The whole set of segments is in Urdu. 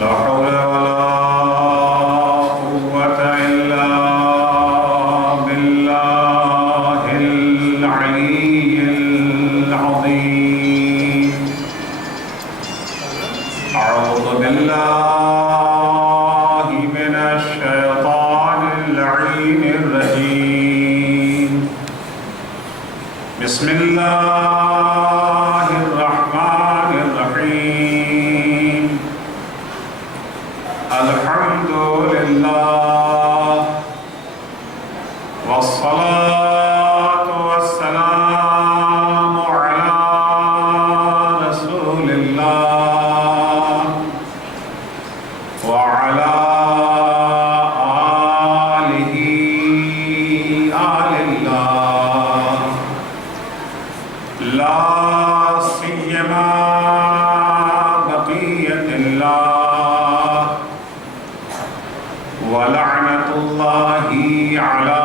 لا حول ولا قوة إلا بالله العلي العظيم. أعوذ بالله من الشيطان اللعين الرجيم. بسم الله الرحمن الرحيم. الحمد لله والصلاة والسلام على رسول الله وعلى آله آل الله، لا سيما بقية الله ولعنة الله على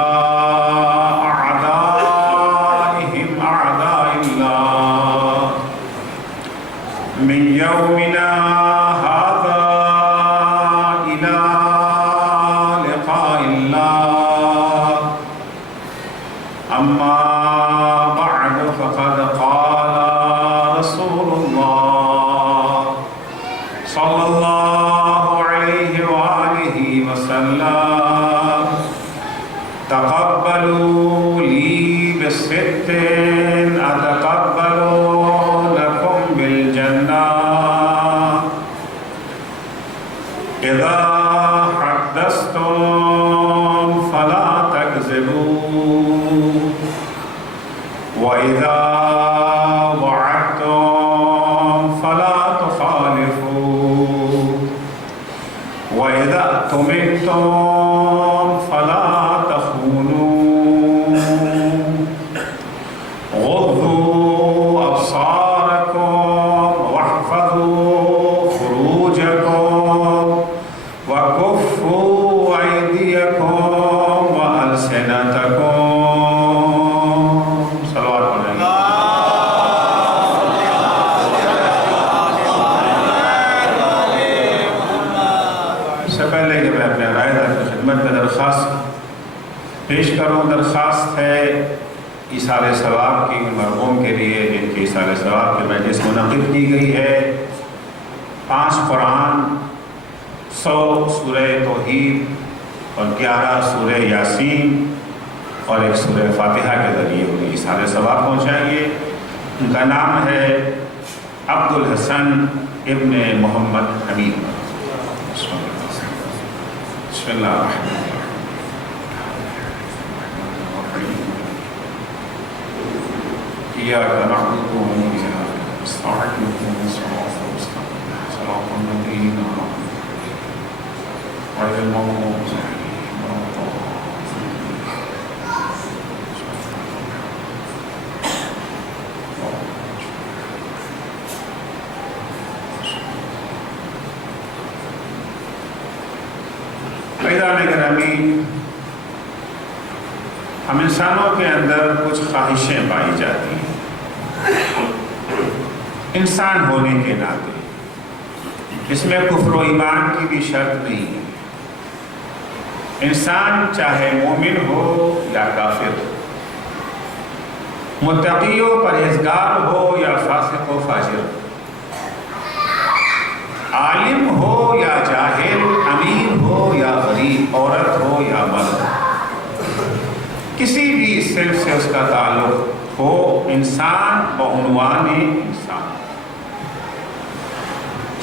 أعدائهم أعداء الله من يومنا هذا إلى لقاء الله. أما بعد، فقد قال رسول الله صلى الله عليه وآله وسلم: تقبلوا لي بست أتقبل لكم بالجنة. إذا حدثتم فلا تكذبوا، وإذا وعدتم فلا تخالفوا، وإذا اؤتمنتم فلا تخونوا. غضوا أبصاركم واحفظوا فروجكم وكفوا أيديكم وألسنتكم. صلوات علیہ. اس سے پہلے کہ میں اپنے عقائدہ کی خدمت میں درخواست پیش کروں، درخواست ہے ایصال ثواب کی مرحوم کے لیے جن کی ایصال ثواب کی مجلس منعقد کی گئی ہے. 5 قرآن، 100 سورہ توحید اور 11 سورہ یاسین اور 1 سورہ فاتحہ کے ذریعے انہیں ایصال ثواب پہنچائیے. ان کا نام ہے عبدالحسن ابن محمد حمید. بسم اللہ الرحمن الرحیم. إياك نعبد وإياك نستعين اهدنا الصراط المستقيم صراط الذين أنعمت عليهم غير المغضوب عليهم ولا الضالين. عزیزان گرامی، ہم انسانوں کے اندر کچھ خواہشیں پائی جاتی ہیں. انسان ہونے کے ناطے اس میں کفر و ایمان کی بھی شرط نہیں ہے. انسان چاہے مومن ہو یا کافر ہو، متقی و پرہیزگار ہو یا فاسق و فاجر ہو، عالم ہو یا جاہل، امیر ہو یا غریب، عورت ہو یا مرد، کسی بھی صنف سے اس کا تعلق ہو، انسان بعنوان انسان.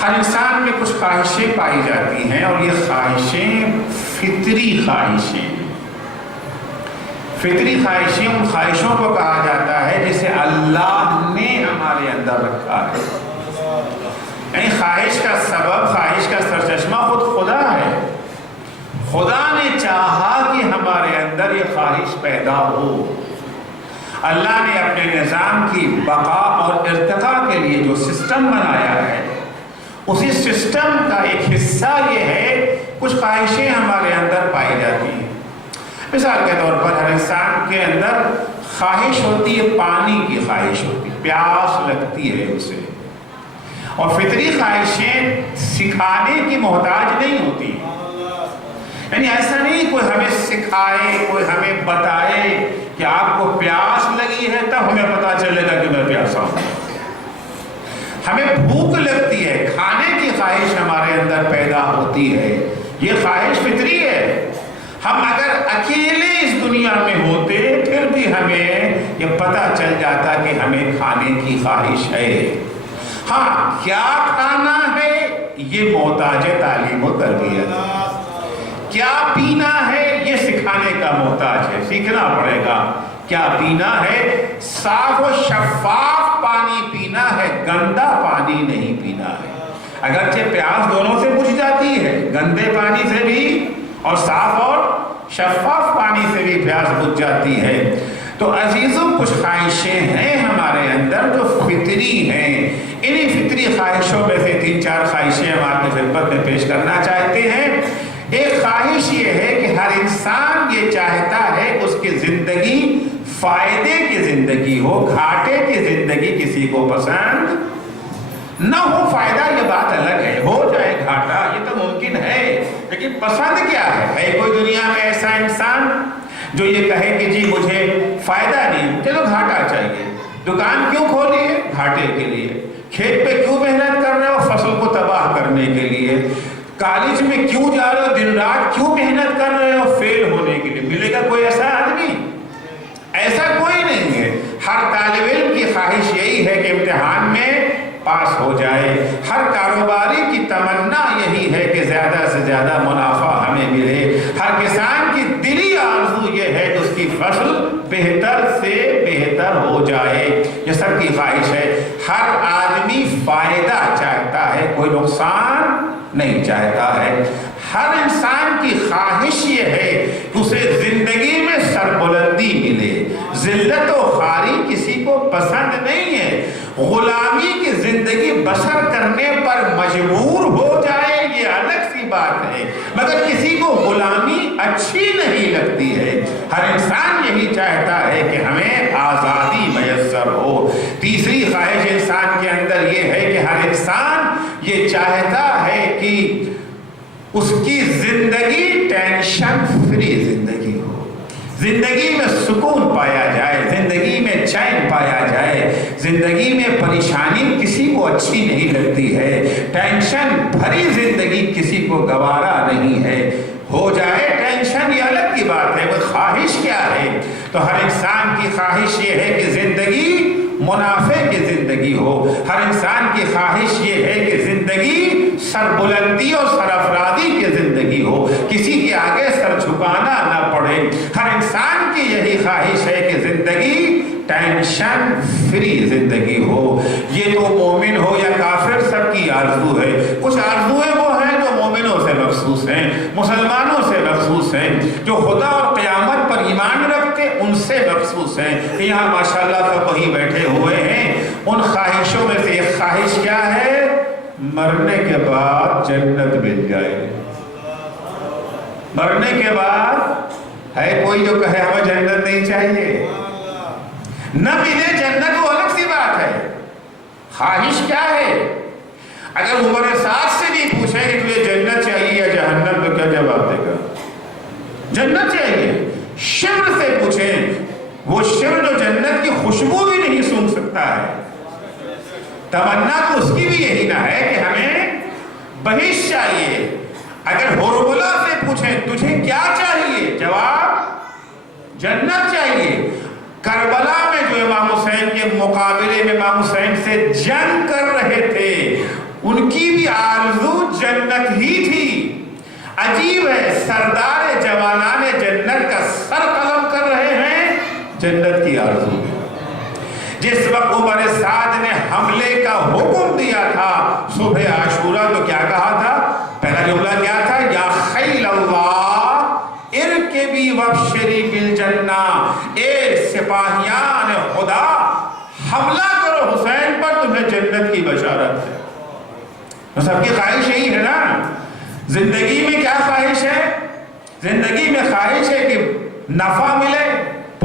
ہر انسان میں کچھ خواہشیں پائی جاتی ہیں اور یہ خواہشیں فطری خواہشیں ہیں. فطری خواہشیں ان خواہشوں کو کہا جاتا ہے جسے اللہ نے ہمارے اندر رکھا ہے. یعنی خواہش کا سبب، خواہش کا سرچشمہ خود خدا ہے. خدا نے چاہا کہ ہمارے اندر یہ خواہش پیدا ہو. اللہ نے اپنے نظام کی بقا اور ارتقاء کے لیے جو سسٹم بنایا ہے، اسی سسٹم کا ایک حصہ یہ ہے کچھ خواہشیں ہمارے اندر پائی جاتی ہیں. مثال کے طور پر ہر انسان کے اندر خواہش ہوتی ہے، پانی کی خواہش ہوتی ہے، پیاس لگتی ہے اسے، اور فطری خواہشیں سکھانے کی محتاج نہیں ہوتی، یعنی ایسا نہیں کوئی ہمیں سکھائے، کوئی ہمیں بتائے کہ آپ کو پیاس لگی ہے تب ہمیں پتا چلے گا کہ میں پیاسا ہوں۔ ہمیں بھوک لگتی ہے، کھانے کی خواہش ہمارے اندر پیدا ہوتی ہے، یہ خواہش فطری ہے۔ ہم اگر اکیلے اس دنیا میں ہوتے پھر بھی ہمیں یہ پتہ چل جاتا کہ ہمیں کھانے کی خواہش ہے۔ ہاں، کیا کھانا ہے یہ محتاج تعلیم و تربیت، کیا پینا ہے یہ سکھانے کا محتاج ہے، سیکھنا پڑے گا۔ کیا پینا ہے؟ صاف و شفاف پانی پینا ہے، گندا پانی نہیں پینا ہے۔ اگرچہ پیاس دونوں سے بجھ جاتی ہے، گندے پانی سے بھی اور صاف اور شفاف پانی سے بھی پیاس بجھ جاتی ہے۔ تو عزیزوں، کچھ خواہشیں ہیں ہمارے اندر جو فطری ہیں، انہی فطری خواہشوں میں سے 3-4 خواہشیں ہم آپ کی خدمت میں پیش کرنا چاہتے ہیں۔ ایک خواہش یہ ہے کہ ہر انسان یہ چاہتا ہے اس کی زندگی فائدے کی زندگی ہو، گھاٹے کی زندگی کسی کو پسند نہ ہو۔ فائدہ یہ بات الگ ہے، ہو جائے گھاٹا یہ تو ممکن ہے، لیکن پسند کیا ہے کوئی دنیا میں ایسا انسان جو یہ کہے کہ جی مجھے فائدہ نہیں، چلو گھاٹا چاہیے، دکان کیوں کھولی ہے؟ گھاٹے کے لیے۔ کھیت پہ کیوں محنت کر رہے ہو؟ فصل کو تباہ کرنے کے لیے۔ کالج میں کیوں جا رہے ہو؟ دن رات کیوں محنت کر رہے ہو؟ فیل ہونے کے لیے۔ ملے گا کوئی ایسا آدمی؟ ایسا کوئی نہیں ہے۔ ہر طالب علم کی خواہش یہی ہے کہ امتحان میں پاس ہو جائے۔ ہر کاروباری کی تمنا یہی ہے کہ زیادہ سے زیادہ منافع ہمیں ملے۔ ہر کسان کی دلی آرزو یہ ہے کہ اس کی فصل بہتر سے بہتر ہو جائے، یہ سب کی خواہش ہے۔ ہر آدمی فائدہ چاہتا ہے، کوئی نقصان نہیں چاہتا ہے۔ ہر انسان کی خواہش یہ ہے کہ اسے زندگی میں سربلندی ملے۔ ذلت و خواری کسی کو پسند نہیں ہے۔ غلامی کی زندگی بسر کرنے پر مجبور ہو جائے یہ الگ سی بات ہے، مگر کسی کو غلامی اچھی نہیں لگتی ہے۔ ہر انسان یہی چاہتا ہے کہ ہمیں آزادی میسر ہو۔ تیسری خواہش انسان کے اندر یہ ہے کہ ہر انسان یہ چاہتا ہے کہ اس کی زندگی ٹینشن فری زندگی ہو، زندگی میں سکون پایا جائے، زندگی میں چین پایا جائے۔ زندگی میں پریشانی کسی کو اچھی نہیں لگتی ہے، ٹینشن بھری زندگی کسی کو گوارا نہیں ہے۔ ہو جائے ٹینشن یہ الگ کی بات ہے، وہ خواہش کیا ہے؟ تو ہر انسان کی خواہش یہ ہے کہ زندگی منافع کی زندگی ہو۔ ہر انسان کی خواہش یہ ہے کہ زندگی سربلندی اور سرافرادی کی زندگی ہو، کسی کے آگے سر جھکانا نہ پڑے۔ ہر انسان کی یہی خواہش ہے کہ زندگی ٹینشن فری زندگی ہو۔ یہ تو مومن ہو یا کافر سب کی آرزو ہے۔ کچھ آرزویں وہ ہیں جو مومنوں سے مخصوص ہیں، مسلمانوں سے مخصوص ہیں، جو خدا اور قیامت پر ایمان رکھتے ان سے مخصوص ہیں۔ یہاں ماشاءاللہ سب وہی بیٹھے ہوئے ہیں۔ ان خواہشوں میں سے ایک خواہش کیا ہے؟ مرنے کے بعد جنت مل جائے۔ مرنے کے بعد ہے کوئی جو کہے ہمیں جنت نہیں چاہیے؟ نہ ملے جنت وہ الگ سی بات ہے، خواہش کیا ہے؟ اگر عمر سعد سے بھی پوچھیں کہ تجھے جنت چاہیے یا جہنم تو کیا جواب دے گا؟ جنت چاہیے۔ شمر سے پوچھیں، وہ شمر جو جنت کی خوشبو بھی نہیں سونگھ سکتا ہے، تمنا تو اس کی بھی یہی نہ ہے کہ ہمیں بہشت چاہیے۔ اگر ہرملہ سے پوچھیں تجھے کیا چاہیے، جواب جنت چاہیے۔ کربلا میں جو امام حسین کے مقابلے میں امام حسین سے جنگ کر رہے تھے، ان کی بھی آرزو جنت ہی تھی۔ عجیب ہے، سردار جوانان جنت کا سر قلم کر رہے ہیں جنت کی آرزو۔ جس وقت عمر سعد نے حملے کا حکم دیا تھا صبح عاشورہ تو کیا کہا تھا؟ پہلا جملہ کیا تھا؟ یا خیل اللہ ارکبی وابشری بالجنہ، اے سپاہیان خدا حملہ کرو حسین پر، تمہیں جنت کی بشارت ہے۔ تو سب کی خواہش یہی ہے نا۔ زندگی میں کیا خواہش ہے؟ زندگی میں خواہش ہے کہ نفع ملے،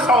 100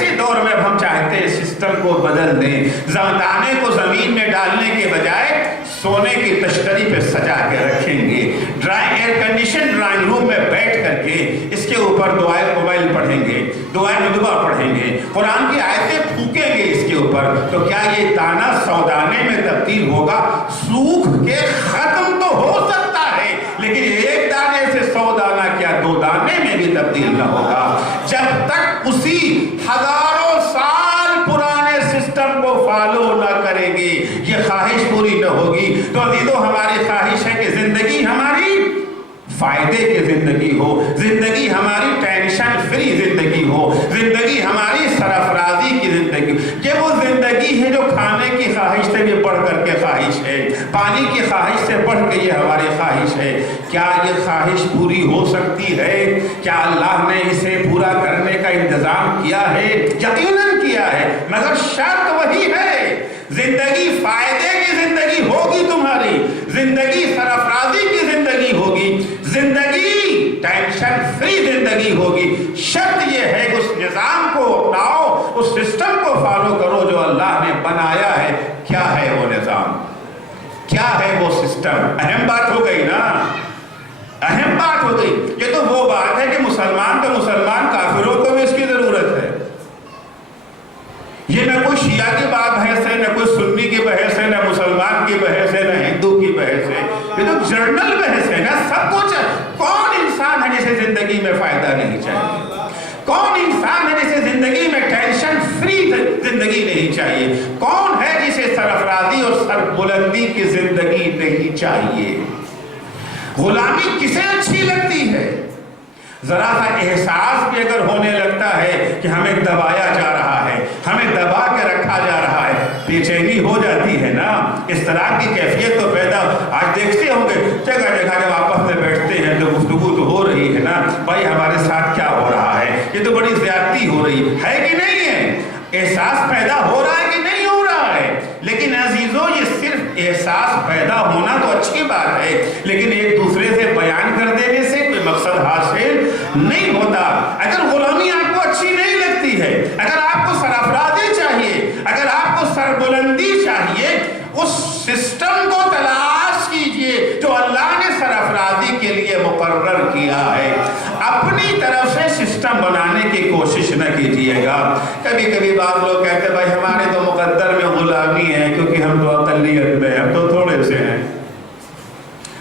ایسے دور میں اب ہم چاہتے ہیں سسٹم کو بدل دیں، دانے کو زمین میں ڈالنے کے بجائے سونے کی تشتری پہ سجا کے رکھیں گے، ایئر کنڈیشن ڈرائنگ روم میں بیٹھ کر کے اس کے اوپر دعائے قبیل پڑھیں گے، دعائے ندبہ پڑھیں گے، قرآن کی آیتیں پھونکیں گے اس کے اوپر، تو کیا یہ دانہ سودانے میں تبدیل ہوگا؟ سوکھ کے ختم تو ہو سکتا ہے، لیکن ایک دانے سے 100 دانہ کیا 2 دانے میں بھی تبدیل نہ ہوگا جب تک اسی ہزاروں سال پرانے سسٹم کو فالو نہ کریں گے، یہ خواہش پوری نہ ہوگی۔ تو عزیزو، ہماری خواہش ہے کہ زندگی ہماری فائدے کی زندگی ہو، زندگی ہماری ٹینشن فری زندگی ہو، زندگی ہماری سرفرازی کی زندگی، یہ وہ زندگی ہے جو کھانے کی خواہش سے بھی بڑھ کر کے خواہش ہے، پانی کی خواہش سے بڑھ کے یہ ہماری خواہش ہے۔ کیا یہ خواہش پوری ہو سکتی ہے؟ کیا اللہ نے اسے پورا کرنے کا انتظام کیا ہے؟ یقیناً کیا ہے، مگر شرط وہی ہے، زندگی فائدے کی زندگی ہوگی، تمہاری زندگی سرفرازی کی زندگی ہوگی، زندگی ٹینشن فری زندگی ہوگی۔ شرط یہ ہے کہ اس نظام کو اپناؤ، اس سسٹم کو فالو کرو جو اللہ نے بنایا ہے۔ کیا ہے وہ نظام؟ کیا ہے وہ سسٹم؟ اہم بات ہو گئی نا، اہم بات ہو گئی۔ یہ تو وہ بات ہے کہ مسلمان تو مسلمان، کافروں کو بھی اس کی ضرورت ہے۔ یہ نہ کوئی شیعہ کی بحث ہے، نہ کوئی سنی کی بحث ہے، نہ مسلمان کی بحث ہے، نہ ہندو کی بحث ہے، یہ تو جنرل بحث ہے نا، سب کچھ ہے۔ کون انسان ہے جسے زندگی میں فائدہ نہیں چاہیے؟ کون انسان ہے جسے زندگی میں ٹینشن فری زندگی نہیں چاہیے؟ کون ہے جسے سرفرازی اور سربلندی کی زندگی نہیں چاہیے؟ غلامی کسے اچھی لگتی ہے؟ ذرا سا احساس بھی اگر ہونے لگتا ہے کہ ہمیں دبایا جا رہا ہے، ہمیں دبا کے رکھا جا رہا ہے، بے چینی ہو جاتی ہے نا۔ اس طرح کی کیفیت تو پیدا آج دیکھتے ہوں گے، جگہ جگہ جب آپس میں بیٹھتے ہیں تو گفتگو تو ہو رہی ہے نا، بھائی ہمارے ساتھ کیا ہو رہا ہے، یہ تو بڑی زیادتی ہو رہی ہے کہ نہیں ہے؟ احساس پیدا ہو رہا ہے کہ نہیں ہو رہا ہے؟ لیکن عزیزو، یہ صرف احساس پیدا ہونا تو اچھی بات ہے، لیکن ایک دوسرے سے بیان کر دینے سے کوئی مقصد حاصل نہیں ہوتا۔ اگر غلامی آپ کو اچھی نہیں لگتی ہے، اگر آپ کو سرفرازی چاہیے، اگر آپ کو سربلندی چاہیے، اس سسٹم کو تلاش کیجئے جو اللہ نے سرفرازی کے لیے مقرر کیا ہے۔ اپنی طرف سے سسٹم بنانے کی کوشش نہ کیجئے گا۔ کبھی کبھی بعض لوگ کہتے ہیں بھائی ہمارے تو مقدر میں غلامی ہے، کیونکہ ہم تو اقلیت میں، ہم تو تھوڑے سے ہیں۔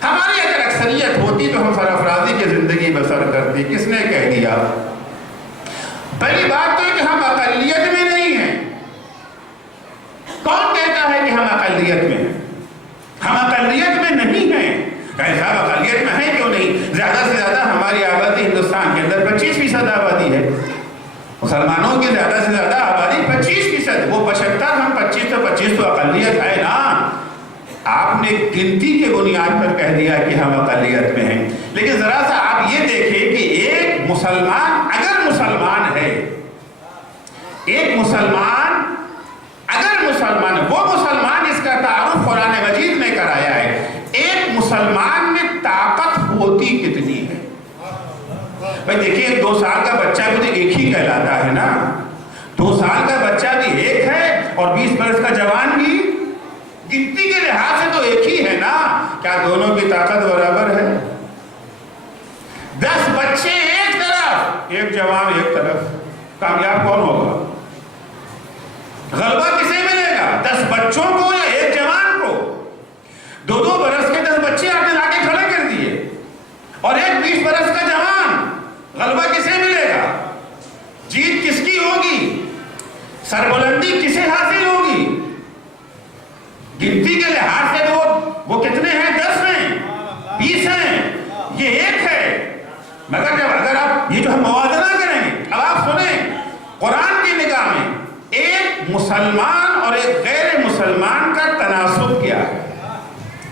ہماری اگر اکثریت ہوتی تو ہم سرفرازی کی زندگی بسر کرتی۔ کس نے کہہ دیا؟ پہلی بات تو ہے کہ ہم اقلیت میں نہیں ہیں۔ کون کہتا ہے کہ ہم اقلیت میں ہیں؟ ہم اقلیت میں نہیں ہیں۔ کہیں صاحب اقلیت میں ہیں کیوں نہیں؟ زیادہ سے زیادہ ہماری آبادی ہندوستان کے اندر 25% آبادی ہے، مسلمانوں کی زیادہ سے زیادہ آبادی 25%، وہ 75، ہم 25 تو 25 تو اقلیت ہے نا۔ آپ نے گنتی کے بنیاد پر کہہ دیا کہ ہم اقلیت میں ہیں، لیکن ذرا سا آپ یہ دیکھیں کہ ایک مسلمان اگر مسلمان ہے، ایک مسلمان اگر مسلمان، وہ مسلمان جس کا تعارف قرآن مجید میں کرایا ہے، ایک مسلمان میں طاقت ہوتی کتنی ہے؟ بھائی دیکھیے، 2 سال کا بچہ بھی تو ایک ہی کہلاتا ہے نا۔ 2 سال کا بچہ بھی ایک ہے اور 20 برس کا جوان بھی گنتی کے لحاظ سے تو ایک ہی ہے نا۔ کیا دونوں کی طاقت برابر ہے؟ 10 بچے ایک طرف، ایک جوان ایک طرف، کامیاب کون ہوگا؟ غلبہ کسے ملے گا؟ 10 بچوں کو یا ایک جوان کو؟ 2 برس کے 10 بچے آپ نے لا کے کھڑے کر دیے اور ایک 20 برس کا جوان، غلبہ کسے ملے گا؟ جیت کس کی ہوگی؟ سربلندی کسے حاصل ہوگی؟ گنتی کے لحاظ سے تو وہ کتنے ہیں؟ 10 ہیں، 20 ہیں، یہ ایک ہے۔ مگر جب اگر آپ یہ جو ہم موازنہ کریں گے، اب آپ سنیں قرآن کی نگاہ میں ایک مسلمان اور ایک غیر مسلمان کا تناسب کیا ہے،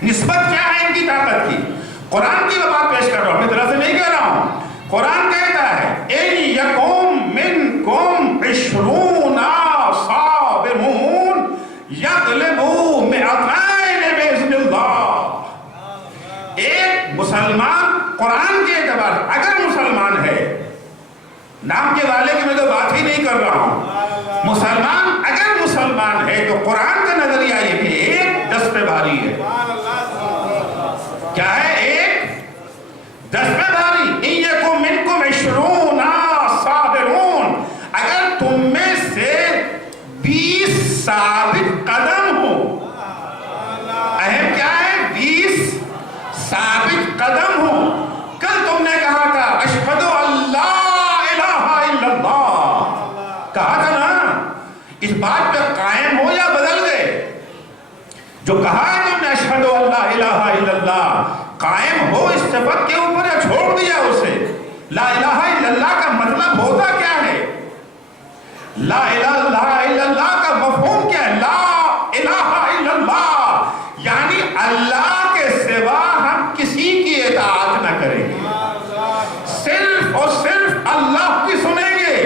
نسبت کیا ہے ان کی طاقت کی؟ قرآن کی بات پیش کر رہا ہوں، اپنی طرف سے نہیں کہہ رہا ہوں۔ قرآن کہتا ہے اِن یکم منکم 20 صابرون یغلبوا مئتین بإذن اللہ۔ ایک مسلمان قرآن کے اعتبار اگر مسلمان ہے، نام کے والے کی میں تو بات ہی نہیں کر رہا ہوں، 20 ثابت قدم ہوں. اہم کیا ہے؟ 20 ثابت قدم ہوں. کل تم نے کہا تھا اشہد ان لا الہ الا اللہ، کہا تھا نا. اس بات پہ قائم ہو یا بدل گئے؟ جو کہا ہے تم نے اشہد ان لا الہ الا اللہ، قائم ہو اس صفت کے اوپر یا چھوڑ دیا اسے؟ لا الہ الا اللہ کا مطلب ہوتا کیا ہے؟ لا الہ الا اللہ کا مفہوم کیا ہے؟ لا الہ الا اللہ یعنی اللہ کے سوا ہم کسی کی اطاعت نہ کریں گے، صرف اور صرف اللہ کی سنیں گے.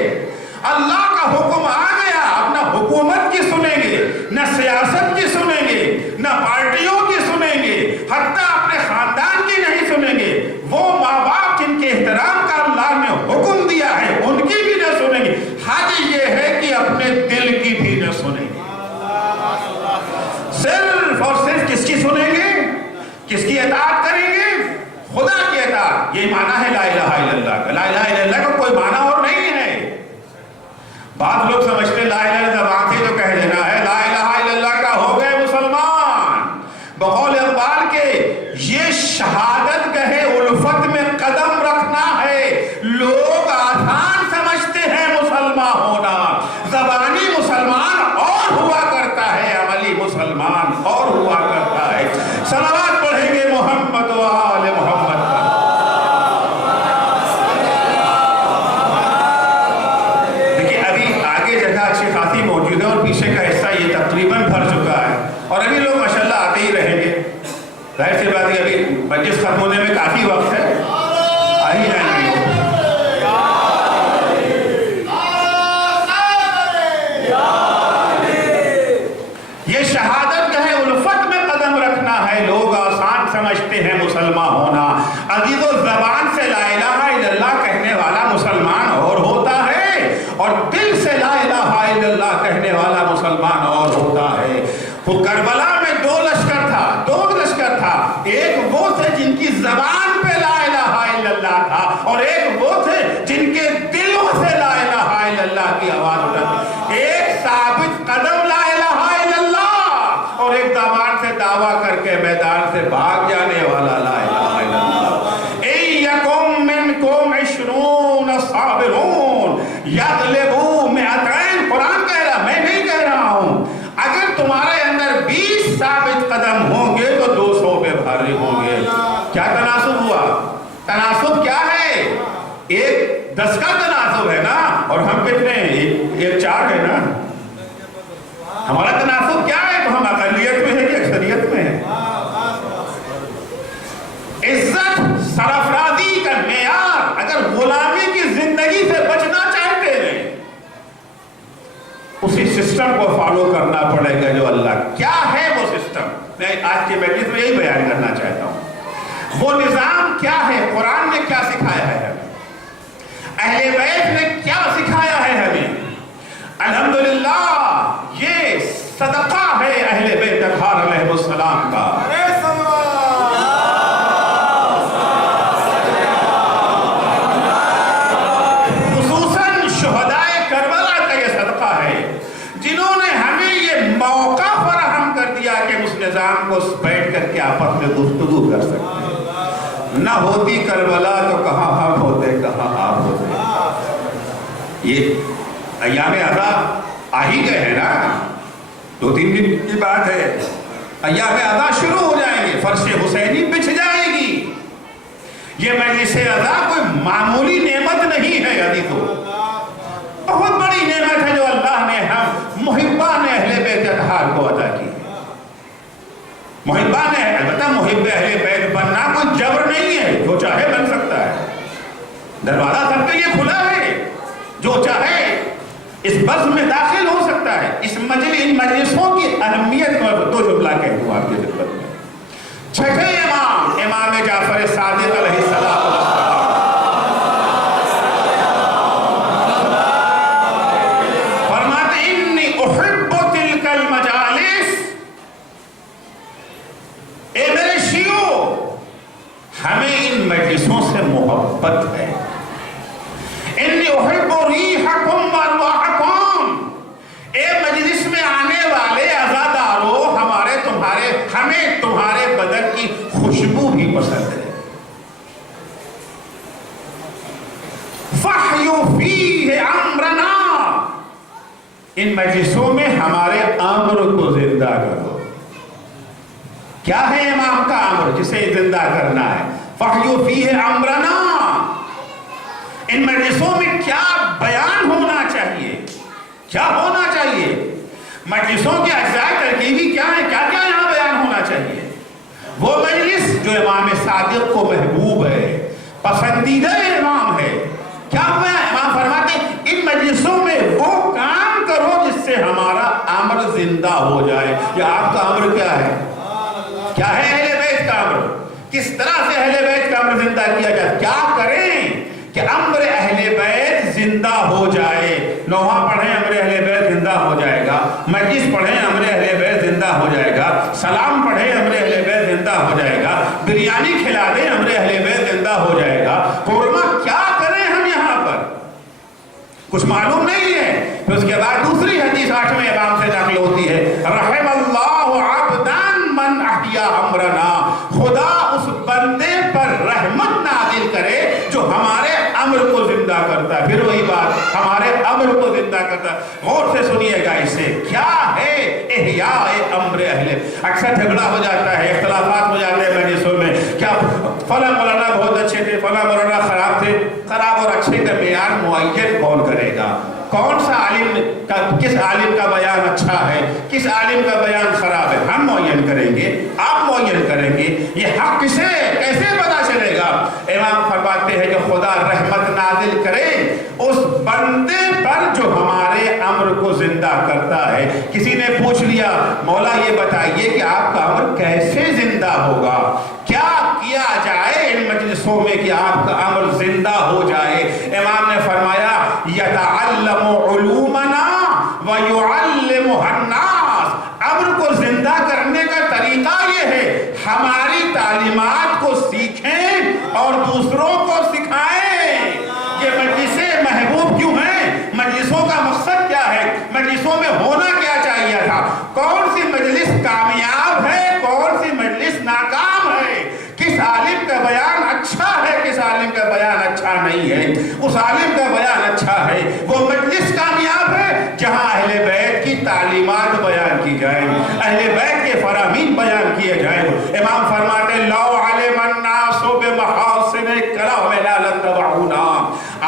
اللہ کا حکم آ گیا، اب نہ حکومت کی سنیں گے، نہ سیاست کی سنیں گے، نہ پارٹیوں کی سنیں گے، حتیٰ اپنے خاندان کی نہیں سنیں گے. وہ ماں باپ جن کے احترام کا اللہ نے حکم دیا ہے ان کی بھی نہ سنیں گے. حد یہ ہے کہ اپنے دل کی بھی نہ سنیں گے. صرف اور صرف کس کی سنیں گے؟ کس کی اطاعت کریں گے؟ خدا کی اطاعت. یہ معنی ہے لا الہ الا اللہ کا. لا الہ الا اللہ کا کوئی معنی اور نہیں ہے. بعض لوگ سمجھتے لا الہ الا اللہ زبان سے جو کہہ دینا ہے. لا الہ الا اللہ کا ہو گئے مسلمان. بقول اقبال کے یہ شہادت گہے الفت میں قدم رکھنا ہے. لوگ آسان سمجھتے ہیں مسلمان ہونا. زبانی مسلمان اور ہوا کرتا ہے، عملی مسلمان اور ہوا کرتا ہے. صلوات پڑھیں گے محمد و آل محمد پر. دیکھیں ابھی آگے جگہ اچھی خاصی موجود ہے اور پیچھے کا حصہ یہ تقریباً بھر چکا ہے اور ابھی لوگ ماشاءاللہ آتے ہی رہیں گے. ظاہر سی بات ہے ابھی مجلس ختم ہونے میں کافی وقت ہے، آ ہی جائیں گے لوگ. یہ شہادت گہے الفت میں قدم رکھنا ہے. لوگ آسان سمجھتے ہیں مسلمان ہونا. عزیز و زبان سے لا الہ الا اللہ کہنے والا مسلمان اور ہوتا ہے اور دل سے لا الہ الا اللہ کہنے والا مسلمان اور ہوتا ہے. وہ کربلا میں دو لشکر تھا. ایک وہ تھے جن کی زبان پہ لا الہ الا اللہ تھا اور ایک وہ تھے جن کے دلوں سے لا الہ الا اللہ کی آواز اٹھتی. ایک ثابت قدم لا الہ الا اللہ اور ایک زبان سے دعویٰ کر کے میدان سے بھاگ جانے والا لا الہ الا اللہ. ایکم منکم 20 صابرون یغلبوا 200. قرآن کہہ رہا، میں نہیں کہہ رہا ہوں. اگر تمہارے اندر 20 ثابت قدم ہوں گے تو 200 پہ بھاری ہوں گے. کیا تناسب ہوا؟ تناسب کیا ہے؟ ایک 10 کا تناسب ہے نا اور ہم کتنے ہیں؟ ایک 4 ہے نا. ہمارا تناسب کیا ہے؟ تو ہم اقلیت میں ہیں کہ اکثریت میں ہیں؟ عزت سرفرازی کا معیار اگر غلامی کی زندگی سے بچنا چاہتے ہیں اسی سسٹم کو فالو کرنا پڑے گا جو اللہ. کیا ہے وہ سسٹم؟ میں آج کے مجلس میں یہی بیان کرنا چاہتا ہوں. وہ نظام کیا ہے؟ قرآن نے کیا سکھایا ہے ہمیں؟ اہل بیت نے کیا سکھایا ہے ہمیں؟ الحمدللہ یہ صدقہ ہے اہل بیت اطہار علیہ السلام کا. خصوصاً شہدائے کربلا کا یہ صدقہ ہے جنہوں نے ہمیں یہ موقع فراہم کر دیا کہ اس نظام کو بیٹھ کر کے آپس میں گفتگو کر سکتے ہیں. نہ ہوتی کربلا تو کہاں ہم ہوتے کہاں آپ ہوتے. یہ ایام عزا آ ہی گئے ہیں نا، 2-3 دن کی بات ہے. ایام عزا شروع ہو جائیں گے، فرش حسینی بچھ جائے گی. یہ مجلس عزا کوئی معمولی نعمت نہیں ہے عزیزو، بہت بڑی نعمت ہے جو اللہ نے ہم محبان اہل بیت اطہار کو عطا کی. محبان ہے، البتہ محب اہل بیت بننا کوئی جبر نہیں ہے، جو چاہے بن سکتا ہے. دروازہ سب کے لیے کھلا ہے، جو چاہے اس بزم میں داخل ہو سکتا ہے. اس ان مجلسوں کی اہمیت میں 2 جملہ کہہ دوں آپ کی خدمت میں. چھٹے امام جعفر صادق علیہ السلام فرماتے انی احب تلک المجالس. اے میرے شیعو، ہمیں ان مجلسوں سے محبت ہے. انی احب ریحکم و ارواحکم. اے مجلس میں ان مجلسوں میں ہمارے امر کو زندہ کرو. کیا ہے امام کا امر جسے زندہ کرنا ہے؟ فَحْيُوا فِيهِ أَمْرَنَا. ان مجلسوں میں کیا بیان ہونا چاہیے، کیا ہونا چاہیے، مجلسوں کے اجزاء ترکیبی کیا ہے، کیا کیا یہاں بیان ہونا چاہیے. وہ مجلس جو امام صادق کو محبوب ہے، پسندیدہ امام ہے، کیا ہوا؟ امام فرماتے ہیں ان مجلسوں میں وہ کام کرو جس سے ہمارا امر زندہ ہو جائے. یہ آپ کا امر کیا ہے؟ کیا ہے اہل بیت کا امر؟ کس طرح سے اہل بیت کا امر زندہ کیا جائے؟ کیا کریں کہ امر اہل بیت زندہ ہو جائے؟ نوحہ پڑھیں امر اہل بیت زندہ ہو جائے گا، مجلس پڑھیں امر اہل بیت زندہ ہو جائے گا، سلام پڑھیں امر اہل بیت زندہ ہو جائے گا، بریانی کھلا دیں امر اہل بیت زندہ ہو جائے گا. قرمہ کیا کریں ہم یہاں پر؟ کچھ معلوم نہیں ہے. پھر اس کے بعد دوسری حدیث 8ویں امام سے نقل ہوتی ہے، رحم اللہ عبدان من احیا امرنا. خدا اس بندے پر رحمت نازل کرے جو ہمارے امر کو زندہ کرتا ہے. پھر وہی بات، ہمارے امر کو زندہ کرتا ہے. غور سے سنیے گا اس سے کیا ہے احیاء امر اہل. اکثر جھگڑا ہو جاتا ہے، اختلافات ہو جاتے ہیں مجلسوں میں. کیا فلاں مولانا بہت اچھے تھے، فلاں مولانا خراب تھے. خراب اور اچھے کا معیار معین کون کرے گا؟ کون سا عالم کا، کس عالم کا بیان اچھا ہے، کس عالم کا بیان خراب ہے؟ ہم معین کریں گے، آپ معین کریں گے. یہ حق کسے کیسے پتا چلے گا؟ امام فرماتے ہیں کہ خدا رحمت نازل کرے اس بندے پر جو ہمارے امر کو زندہ کرتا ہے. کسی نے پوچھ لیا مولا یہ بتائیے کہ آپ کا امر کیسے زندہ ہوگا، کیا کیا جائے ان مجلسوں میں کہ آپ کا امر زندہ ہو جائے؟ امام نے فرمایا یتعلم علومنا ویعلمها الناس. امر کو زندہ کرنے کا طریقہ یہ ہے ہماری تعلیمات کو سیکھیں اور دوسروں کو سکھائیں. یہ مجلسیں محبوب کیوں ہیں؟ مجلسوں کا مقصد کیا ہے؟ مجلسوں میں ہونا کیا چاہیے تھا؟ کون سی مجلس کامیاب ہے، کون سی مجلس ناکام ہے؟ کس عالم کا بیان اچھا ہے، کس عالم کا بیان اچھا نہیں ہے؟ اس عالم کا بیان اچھا ہے وہ مجلس کامیاب ہے جہاں اہل بیت کی تعلیمات بیان کی جائیں، اہل بیت کے فرامین بیان کیے جائیں. امام فرماتے لو علم الناس بمحاسن کلام لا لاتبعونا.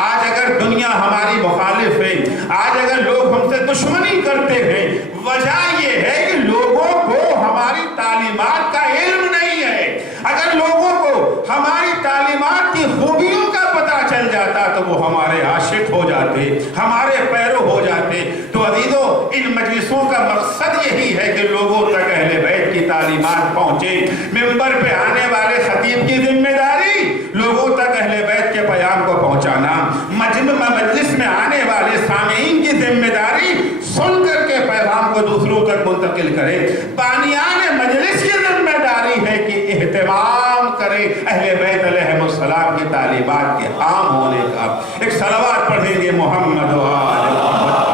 آج اگر دنیا ہماری مخالف ہے، آج اگر لوگ ہم سے دشمنی کرتے ہیں، وجہ یہ ہے کہ لوگوں کو ہماری تعلیمات کا علم نہیں ہے. اگر لوگوں کو ہماری تعلیمات کی خوبیوں کا پتہ چل جاتا تو وہ ہمارے عاشق ہو جاتے، ہمارے پیرو ہو جاتے. تو عزیزو ان مجلسوں کا مقصد یہی ہے کہ لوگوں تک اہل بیت کی تعلیمات پہنچے. ممبر پہ آنے والے خطیب کی ذمہ داری لوگوں تک اہل بیت کے پیام کو پہنچانا. مجلس میں آنے والے سامعین کی ذمہ داری سن کر کے پیغام کو دوسروں تک منتقل کرے. بانیان مجلس کی ذمہ داری ہے کہ اہتمام کرے اہل بیت علیہ السلام کی تعلیمات کے عام ہونے کا. ایک صلوات پڑھیں گے محمد و آل محمد.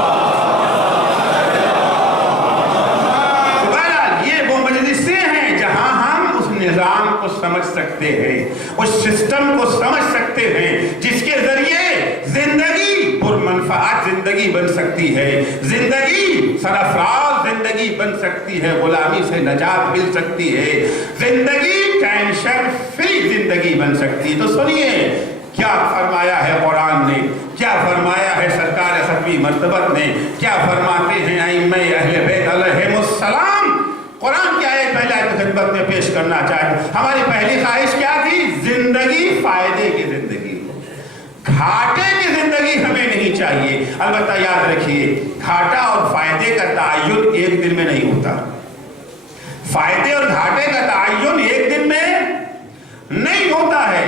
یہ وہ مجلسیں ہیں جہاں ہم اس نظام کو سمجھ سکتے ہیں، اس سسٹم کو سمجھ سکتے ہیں جس کے ذریعے زندگی پرمنفعت زندگی بن سکتی ہے، زندگی سرفراز زندگی بن سکتی ہے، غلامی سے نجات مل سکتی ہے، زندگی ٹینشن فری زندگی بن سکتی ہے. تو سنیے کیا فرمایا ہے قرآن نے، کیا فرمایا ہے سرکار ختمی مرتبت نے، کیا فرماتے ہیں ائمہ اہل بیت علیہم السلام. قرآن کی آیت پہلے آیت خدمت میں پیش کرنا چاہتے ہیں. ہماری پہلی خواہش کیا تھی؟ زندگی فائدے کی زندگی، گھاٹے کی زندگی ہمیں نہیں چاہیے. البتہ یاد رکھیے گھاٹا اور فائدے کا تعین ایک دن میں نہیں ہوتا. فائدے اور گھاٹے کا تعین ایک دن میں نہیں ہوتا ہے.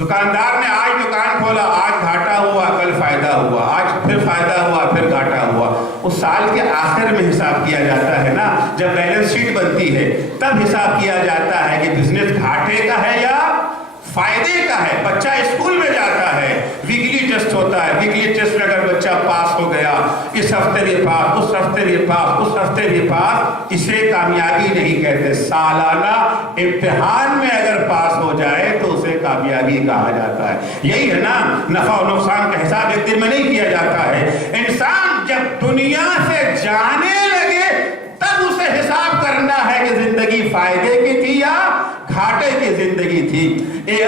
دکاندار نے آج دکان کھولا، آج گھاٹا ہوا، کل فائدہ ہوا، آج پھر فائدہ ہوا، پھر گھاٹا ہوا. اس سال کے آخر میں حساب کیا جاتا ہے نا، جب بیلنس شیٹ بنتی ہے تب حساب کیا جاتا ہے کہ بزنس گھاٹے کا ہے یا فائدے کا ہے. بچہ اسکول میں جاتا ہے، ویکلی ٹیسٹ ہوتا ہے، ویکلی ٹیسٹ میں اگر بچہ پاس ہو گیا، اس ہفتے بھی پاس، اس ہفتے بھی پاس، اس ہفتے بھی پاس، اسے کامیابی نہیں کہتے. سالانہ امتحان میں اگر پاس ہو جائے تو اسے کامیابی کہا جاتا ہے. یہی ہے نا، نفع و نقصان کا حساب ایک دن میں نہیں کیا جاتا ہے. انسان جب دنیا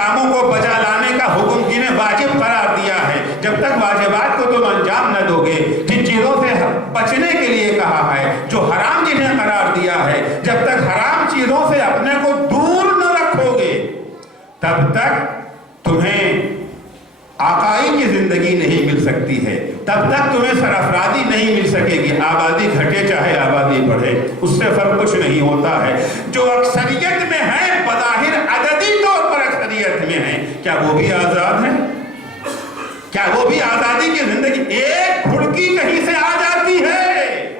کاموں کو بجا لانے کا حکم جنہیں واجب قرار دیا ہے، جب تک واجبات کو تم انجام نہ دو گے، جن چیزوں سے بچنے کے لیے کہا ہے، جو حرام جنہیں قرار دیا ہے، جب تک حرام چیزوں سے اپنے کو دور نہ رکھو گے تب تک تمہیں آقائی کی زندگی نہیں مل سکتی ہے، تب تک تمہیں سرافرادی نہیں مل سکے گی۔ آبادی گھٹے چاہے آبادی بڑھے، اس سے فرق کچھ نہیں ہوتا ہے۔ جو اکثریت میں ہیں، بظاہر عددی طور پر اکثریت میں ہیں، کیا وہ بھی آزاد ہیں؟ کیا وہ بھی آزادی کی زندگی؟ ایک کھڑکی کہیں سے آ جاتی ہے،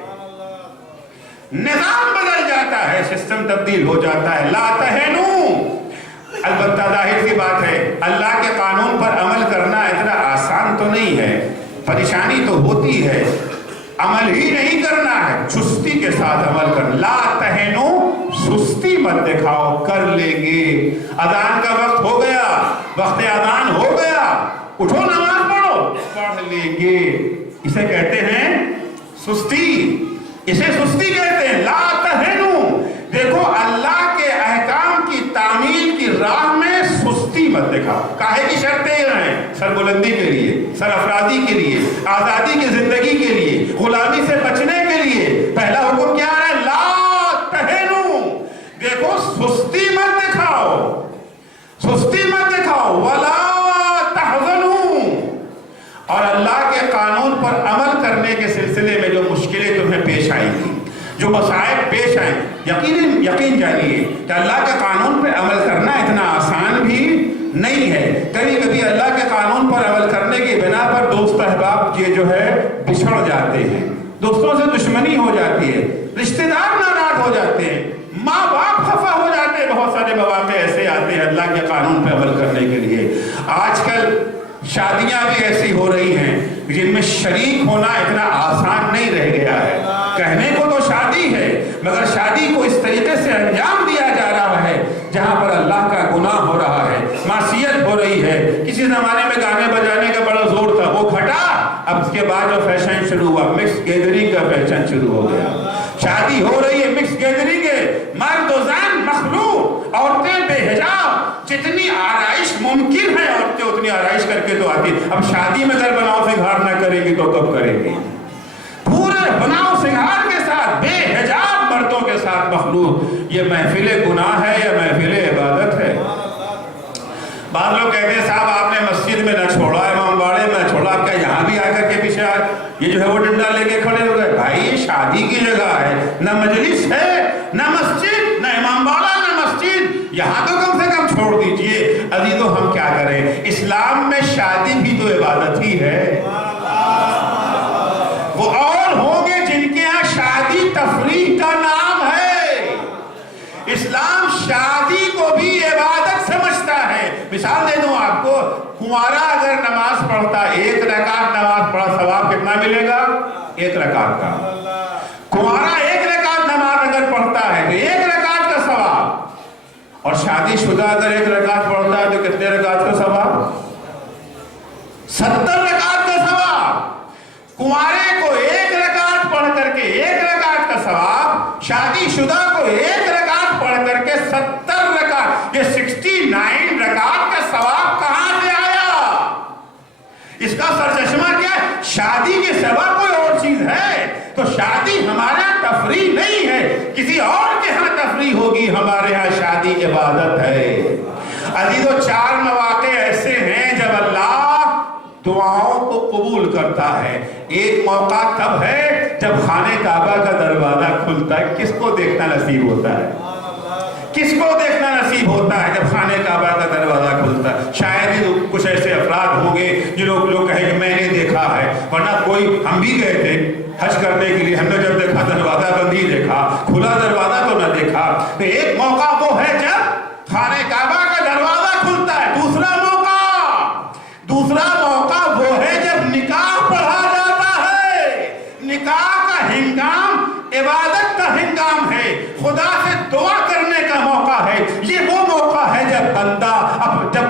نظام بدل جاتا ہے، سسٹم تبدیل ہو جاتا ہے۔ لا تہنوا، البتہ ظاہر سی بات ہے اللہ کے قانون پر عمل کرنا اتنا آسان تو نہیں ہے، پریشانی تو ہوتی ہے، عمل ہی نہیں کرنا ہے، چستی کے ساتھ عمل کرنا۔ لا تہنوا، سستی مت دکھاؤ، کر لیں گے، اذان کا وقت ہو گیا، وقت اذان ہو گیا، اٹھو نماز پڑھو، پڑھ لیں گے، اسے کہتے ہیں سستی، اسے سستی کہتے ہیں۔ لا تہنوا، دیکھو اللہ کے احکام کی تعمیل کی راہ میں سستی مت دکھاؤ۔ کاہے کی شرطیں ہیں؟ سربلندی کے لیے، سرافرادی کے لیے، آزادی کی زندگی کے لیے، غلامی سے بچنے کے لیے۔ پہلا حکم کیا ہے؟ لا تہنوا، دیکھو سستی مت دکھاؤ، سستی مت دکھاؤ، ولا تحزنوا، اور اللہ کے قانون پر عمل کرنے کے سلسلے میں جو مشکلیں تمہیں پیش آئیں گی، جو مصائب پیش آئیں، یقین جانیے کہ اللہ کے قانون پہ عمل کرنا اتنا آسان بھی نہیں ہے۔ کبھی کبھی اللہ کے قانون پر عمل کرنے کی بنا پر دوست احباب یہ جو ہے بچھڑ جاتے ہیں، دوستوں سے دشمنی ہو جاتی ہے، رشتہ دار ناراض ہو جاتے ہیں، ماں باپ خفا ہو جاتے ہیں۔ بہت سارے مواقع ایسے آتے ہیں اللہ کے قانون پہ عمل کرنے کے لیے۔ آج کل شادیاں بھی ایسی ہو رہی ہیں جن میں شریک ہونا اتنا آسان نہیں رہ گیا ہے۔ کہنے کو تو شادی ہے، مگر شادی کو اس طریقے سے انجام دیا جا رہا ہے جہاں پر اللہ کا گناہ ہو رہا ہے، معصیت ہو رہی ہے۔ کسی زمانے میں گانے بجانے کا بڑا زور تھا، وہ گھٹا، اب اس کے بعد جو فیشن شروع ہوا، مکس گیدرنگ کا فیشن شروع ہو گیا۔ شادی ہو رہی ہے، مکس گیدرنگ ہے، مرد و زن مخلوط، عورتیں بے حجاب، جتنی آرائش ممکن ہے عورتیں اتنی آرائش کر کے تو آتی۔ اب شادی میں اگر بناؤ سنگھار نہ کرے گی تو کب کرے گی؟ پورے بناؤ سنگھار کے ساتھ، بے حجاب مردوں کے ساتھ مخلوط، یہ محفل گناہ ہے یا محفل عبادت ہے؟ بعض لوگ کہتے ہیں صاحب آپ نے مسجد میں نہ چھوڑا، امام باڑے میں نہ چھوڑا، کیا یہاں بھی آ کر کے پیچھے آئے؟ یہ جو ہے وہ ڈنڈا لے کے کھڑے ہو گئے۔ بھائی یہ شادی کی جگہ ہے، نہ مجلس ہے، نہ مسجد، نہ امام باڑا، نہ مسجد، یہاں تو کم سے کم چھوڑ دیجئے۔ عزیزو ہم کیا کریں؟ اسلام میں شادی بھی تو عبادت ہی ہے۔ وہ اور ہوں گے جن کے ہاں شادی تفریح کا نام ہے، اسلام شادی کو بھی عبادت سمجھتا ہے۔ مثال دے دوں آپ کو، کنوارا اگر نماز پڑھتا، ایک رکعت نماز پڑھا، ثواب کتنا ملے گا؟ ایک رکعت کا۔ کنوارا ایک رکعت نماز اگر پڑھتا ہے تو ایک رکعت کا ثواب، اور شادی شدہ اگر ایک رکعت پڑھتا ہے تو کتنے رکعت کا ثواب؟ 70 رکعت کا ثواب۔ کنوارے کو ایک رکعت پڑھ کر کے ایک رکعت کا ثواب، شادی شدہ کو ایک رکعت پڑھ کر کے 70 رکعت، یہ 69 رکعت کا ثواب کہاں سے آیا؟ اس کا سرچشمہ کیا ہے؟ شادی کے سوا کوئی اور چیز ہے تو شادی ہمارا تفریح نہیں ہے، کسی اور کے ہاں تفریح ہوگی، ہمارے ہاں شادی عبادت ہے۔ عزیزو 4 مواقع ایسے ہیں جب اللہ دعاؤں کو قبول کرتا ہے۔ ایک موقع تب ہے جب خانہ کعبہ کا دروازہ کھلتا ہے۔ کس کو دیکھنا نصیب ہوتا ہے؟ کس کو دیکھنا نصیب ہوتا ہے جب خانہ کعبہ کا دروازہ کھلتا ہے؟ شاید ہی کچھ ایسے افراد ہوں گے جنہوں لوگ کہیں کہ میں نے دیکھا ہے، ورنہ کوئی، ہم بھی گئے تھے حج کرنے کے لیے، ہم نے جب دیکھا دروازہ بند ہی دیکھا، کھلا دروازہ تو نہ دیکھا۔ تو ایک موقع وہ ہے جب خانہ کعبہ کا دروازہ کھلتا ہے۔ دوسرا موقع وہ ہے جب نکاح پڑھا جاتا ہے۔ نکاح کا ہنگام عبادت کا ہنگام ہے، خدا سے دعا کرنے کا موقع ہے۔ یہ وہ موقع ہے جب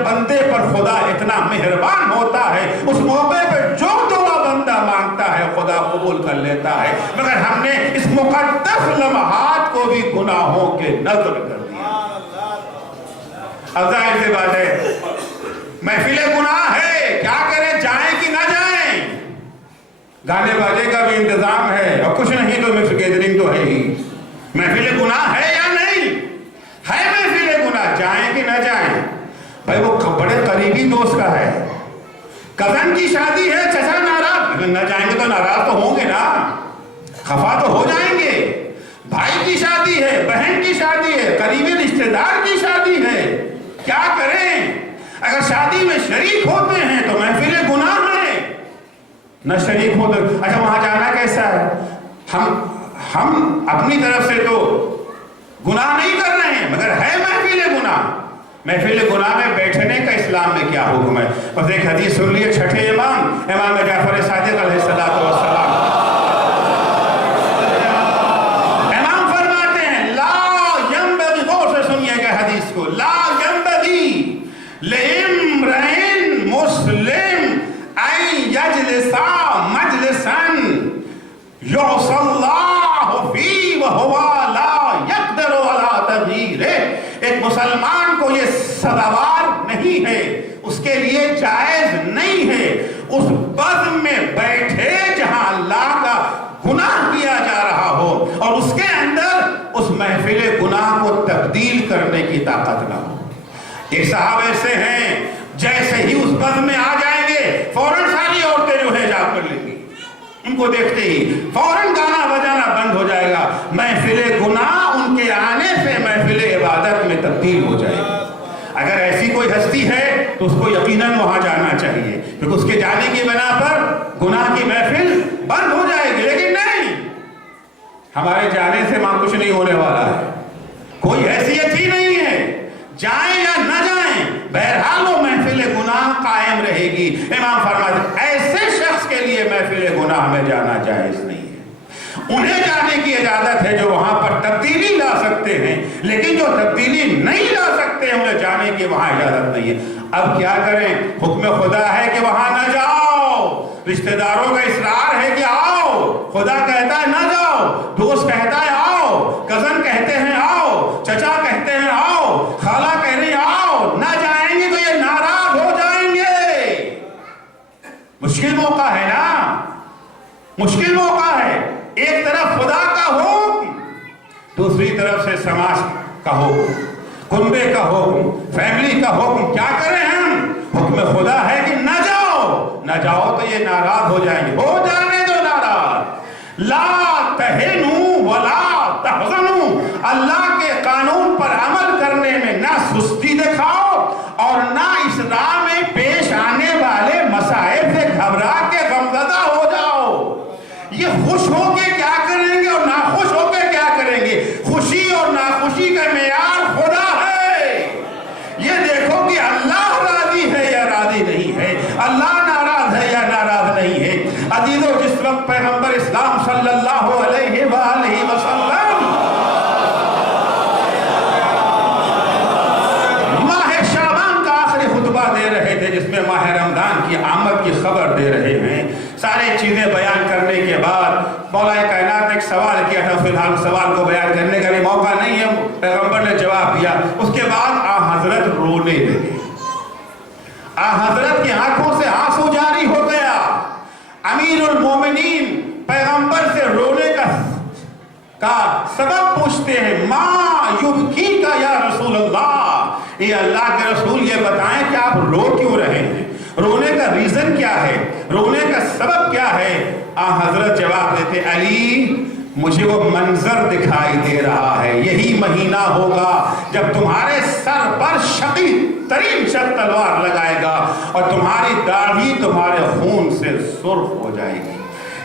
بندے پر خدا اتنا مہربان ہوتا ہے، اس موقع پر جو دعا بندہ مانگتا ہے خدا قبول کر لیتا ہے۔ مگر ہم نے اس مقدس لمحات کو بھی گناہوں کے نذر کر دیا۔ اب ظاہر سی بات ہے محفل گناہ ہے، کیا کریں، جائیں کہ نہ جائیں؟ گانے باجے کا بھی انتظام ہے اور کچھ نہیں تو مکس گیدرنگ تو ہے ہی. محفل گناہ ہے یا نہیں ہے؟ محفل گناہ، جائیں کہ نہ جائیں؟ بھائی وہ بڑے قریبی دوست کا ہے، کزن کی شادی ہے، چچا ناراض، لیکن نہ جائیں گے تو ناراض تو ہوں گے نا، خفا تو ہو جائیں گے. بھائی کی شادی ہے، بہن کی شادی ہے، قریبی رشتہ دار کی شادی ہے، کیا کریں؟ اگر شادی میں شریک ہوتے ہیں تو محفل گناہ ہے، نہ شریک ہوتے. اچھا وہاں جانا کیسا ہے؟ ہم اپنی طرف سے تو گناہ نہیں کر رہے ہیں، مگر ہے محفل گناہ. محفل گناہ میں بیٹھنے کا اسلام میں کیا حکم ہے؟ بس ایک حدیث سن لیے. چھٹے امام جعفر صادق علیہ السلام امام فرماتے ہیں لا ينبغي، غور سے سنیے گا حدیث کو، لا ينبغي لامرئ مسلم ان یجلس مجلسا یعصی اللہ فیہ وہو لا یقدر علی تغییرہ. ایک مسلمان کو یہ سزاوار نہیں ہے، اس کے لیے جائز نہیں ہے اس بزم میں بیٹھے جہاں اللہ کا گناہ کیا جا رہا ہو اور اس کے اندر اس محفل گناہ کو تبدیل کرنے کی طاقت نہ ہو. ایک صاحب ایسے ہیں جیسے ہی اس بزم میں آ جائیں گے فوراً ساری عورتیں جو ہے جا کر لیں گی، ان کو دیکھتے ہی فوراً گانا بجانا بند ہو جائے گا. محفل گناہ ان کے آنے سے محفل عبادت میں تبدیل ہو جائے گی. اگر ایسی کوئی ہستی ہے تو اس کو یقیناً وہاں جانا چاہیے، کیونکہ اس کے جانے کی بنا پر گناہ کی محفل بند ہو جائے گی. لیکن نہیں، ہمارے جانے سے وہاں کچھ نہیں ہونے والا ہے، کوئی حیثیت ہی نہیں ہے. جائیں یا نہ جائیں بہرحال وہ محفل گناہ قائم رہے گی. امام فرماتے ہیں ایسے شخص کے لیے محفل گناہ میں جانا جائز نہیں ہے. انہیں جانے کی اجازت ہے جو وہاں پر تبدیلی لا سکتے ہیں، لیکن جو تبدیلی نہیں لا سکتے انہیں جانے کی وہاں اجازت نہیں ہے. اب کیا کریں؟ حکم خدا ہے کہ وہاں نہ جاؤ، رشتہ داروں کا اصرار ہے کہ آؤ، خدا کہتا ہے نہ جاؤ، دوست کہتا ہے آؤ، کزن کہتے ہیں آؤ، چچا کہتے ہیں آؤ، خالہ کہہ رہی آؤ. نہ جائیں گے تو یہ ناراض ہو جائیں گے. مشکل موقع ہے نا، مشکل موقع ہے. ایک طرف خدا کا حکم، دوسری طرف سے سماج کا حکم، کنبے کا حکم، فیملی کا حکم. کیا کریں ہم؟ حکم خدا ہے کہ نہ جاؤ، نہ جاؤ تو یہ ناراض ہو جائیں گے. ہو جانے دو ناراض. لا تہنوا ولا تحزنوا، اللہ کے قانون پر عمل کرنے میں نہ سستی دکھاؤ اور نہ اس راہ میں پیش آنے والے مصائب سے گھبرا کے غمزدہ ہو جاؤ. یہ خوش ہو کے کیا کریں گے اور ناخوش ہو کے کیا کریں گے؟ خوشی اور ناخوشی کا معیار خدا ہے. یہ دیکھو کہ اللہ راضی ہے یا راضی نہیں ہے، اللہ ناراض ہے یا ناراض نہیں ہے. عزیزو، جس وقت پیغمبر اسلام صلی اللہ علیہ وآلہ وسلم ماہ شعبان کا آخری خطبہ دے رہے تھے جس میں ماہ رمضان کی آمد کی خبر دے رہے ہیں، سارے چیزیں بیان کرنے کے بعد مولا کائنات نے ایک سوال کیا تھا. فی الحال سوال کو بیان کرنے کا بھی موقع نہیں ہے، پیغمبر نے جواب دیا. اس کے بعد حضرت رونے لگے. حضرت کی آنکھوں سے آنسو جاری ہو گیا. امیر المومنین پیغمبر سے رونے کا سبب پوچھتے ہیں. ما یبکی کا یا رسول اللہ، یہ اللہ کے رسول یہ بتائیں کہ آپ رو کیوں رہے ہیں، رونے کا ریزن کیا ہے، رونے کا سبب کیا ہے؟ حضرت جواب دیتے علی مجھے وہ منظر دکھائی دے رہا ہے، یہی مہینہ ہوگا جب تمہارے سر پر شقی ترین شخص تلوار لگائے گا اور تمہاری داڑھی تمہارے خون سے سرخ ہو جائے گی.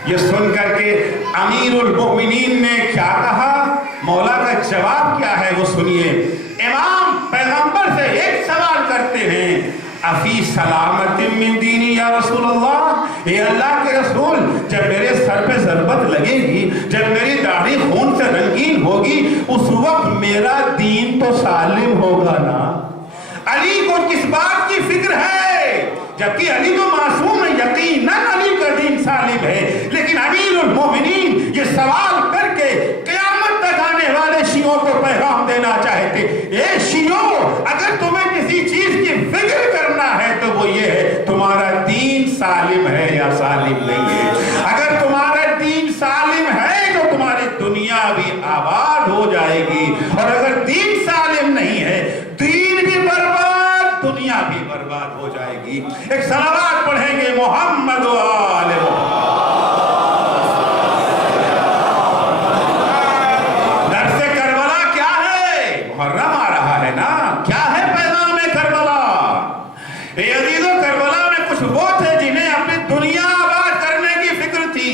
یہ سن کر کے امیر المؤمنین نے کیا کہا، مولا کا جواب کیا ہے وہ سنیے. امام پیغمبر سے ایک سوال کرتے ہیں، افی سلامت من دینی یا رسول اللہ، اے اللہ کے رسول جب میرے سر پہ ضربت لگے گی، جب میری داڑھی خون سے رنگین ہوگی، اس وقت میرا دین تو سالم ہوگا نا؟ علی کو کس بات کی فکر ہے؟ جبکہ علی تو معصوم ہے، یقیناً علی کا دین سالم ہے. لیکن امیر المومنین یہ سوال کر کے قیامت تک آنے والے شیعوں کو پیغام دینا چاہتے. اے شیعوں، اگر تمہیں کسی بھی برباد ہو جائے گی. ایک صلوات پڑھیں گے محمد و آل محمد. درس کربلا کیا ہے؟ محرم آ رہا ہے نا. کیا ہے پیغام کربلا؟ اے عزیزو، کربلا میں کچھ وہ تھے جنہیں اپنی دنیا آباد کرنے کی فکر تھی،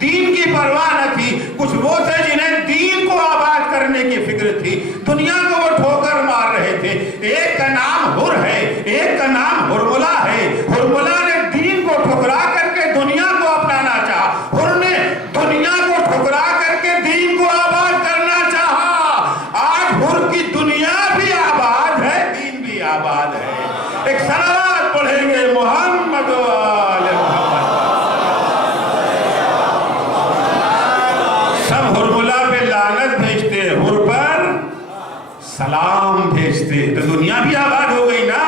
دین کی پرواہ نہ تھی. کچھ وہ تھے جنہیں دین کو آباد کرنے کی فکر تھی، دنیا کو وہ ٹھوکر مار رہے تھے. ایک کا نام حر ہے، ایک کا نام حرملہ ہے. حرملہ نے دین کو ٹھکرا کر کے دنیا کو اپنانا چاہا، حر نے دنیا کو ٹھکرا کر کے دین کو آباد کرنا چاہا. آج حر کی دنیا بھی آباد ہے، دین بھی آباد ہے. ایک صلوات پڑھیں گے محمد و آل محمد. سب حرملہ پہ لعنت بھیجتے، حر پر سلام بھیجتے، تو دنیا بھی آباد ہو گئی نا.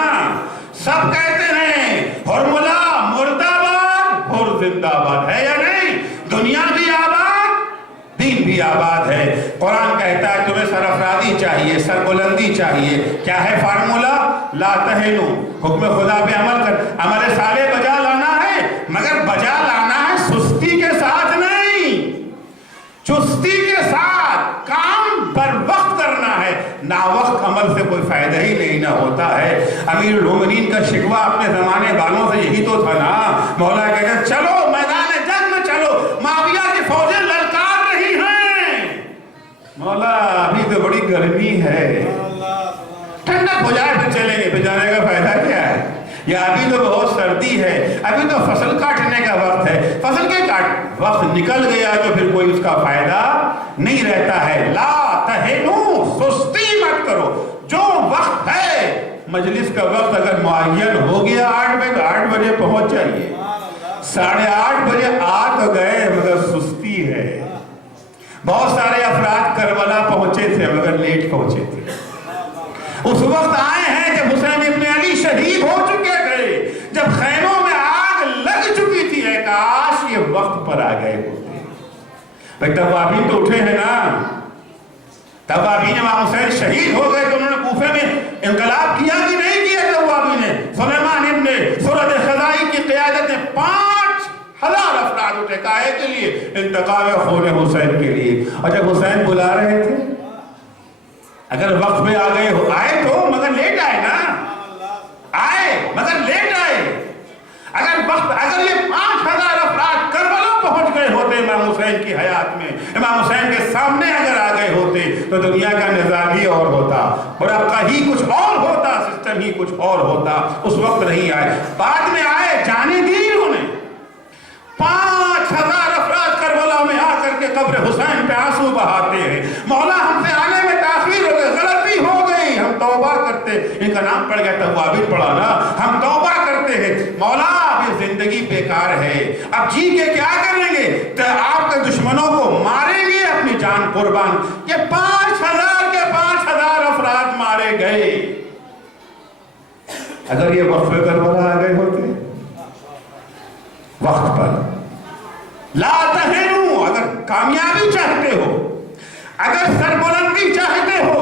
سب کہتے ہیں حرملہ مرد آباد، حر زندہ آباد. ہے یا نہیں؟ دنیا بھی آباد، دین بھی آباد ہے. قرآن کہتا ہے تمہیں سرافرادی چاہیے، سربلندی چاہیے. کیا ہے فارمولہ؟ لا تہنو. حکم خدا پہ عمل کر، عمل صالح بجا لانا ہے، مگر بجا لانا ہے سستی کے ساتھ نہیں، چستی کے ساتھ. کام پر وقت کرنا ہے. ناوقت عمل سے کوئی فائدہ ہی نہیں نہ ہوتا ہے. امیر المومنین کا شکوہ اپنے زمانے والوں سے یہی تو تھا نا. مولا کہتے چلو میدان جنگ میں چلو، معاویہ کی فوجیں للکار رہی ہیں. مولا ابھی تو بڑی گرمی ہے، ٹھنڈک ہو جائے پھر چلیں گے. پھر جانے کا فائدہ کیا ہے؟ یا ابھی تو بہت سردی ہے، ابھی تو فصل کاٹنے کا وقت ہے. فصل کے وقت نکل گیا تو پھر کوئی اس کا فائدہ نہیں رہتا ہے. لا تہنو، سستی مت کرو. جو وقت ہے، مجلس کا وقت اگر معین ہو گیا 8 بجے تو 8 بجے پہنچ جائیے. 8:30 بجے آ تو گئے مگر سستی ہے. بہت سارے افراد کربلا پہنچے تھے مگر لیٹ پہنچے تھے. اس وقت آئے ہیں جب حسین ابن علی شہید ہو چکے تھے، جب خیموں میں آگ لگ چکی تھی. ہے کاش یہ وقت پر آ گئے ہوتے. بھائی توابین تو اٹھے ہیں نا. توابین امام حسین شہید ہو گئے تو انہوں نے کوفے میں انقلاب کیا کہ نہیں کیا؟ توابین نے سلیمان ابن سورت خزائی کی قیادت میں 5000 افراد اٹھے. کاہے کے لیے؟ انتقام خون حسین کے لیے. اور جب حسین بلا رہے تھے، اگر وقت پہ آ گئے ہو، آئے تو مگر لیٹ آئے نا. آئے مگر لیٹ آئے. اگر یہ 5000 افراد کربلا پہنچ گئے ہوتے امام حسین کی حیات میں، امام حسین کے سامنے اگر آ گئے ہوتے تو دنیا کا نظام ہی اور ہوتا، اور اب کا ہی کچھ اور ہوتا، سسٹم ہی کچھ اور ہوتا. اس وقت نہیں آئے، بعد میں آئے. جانے دی انہوں نے. 5000 افراد کربلا میں آ کر کے قبر حسین پہ آنسو بہاتے ہیں. مولا ہم سے آنے میں تاخیر ہو گئی، غلطی ہو گئی، ہم توبہ کرتے. ان کا نام پڑ گیا توابین پڑھا نا. ہم توبہ کرتے ہیں. مولا اب یہ زندگی بیکار ہے، اب جی کے کیا کریں گے؟ تو آپ کے دشمنوں کو ماریں گے، اپنی جان قربان. یہ 5000 کے 5000 افراد مارے گئے. اگر یہ وقت پہ کربلا آ گئے ہوتے، وقت پر. لا تہنو، اگر کامیابی چاہتے ہو، اگر سربلندی چاہتے ہو.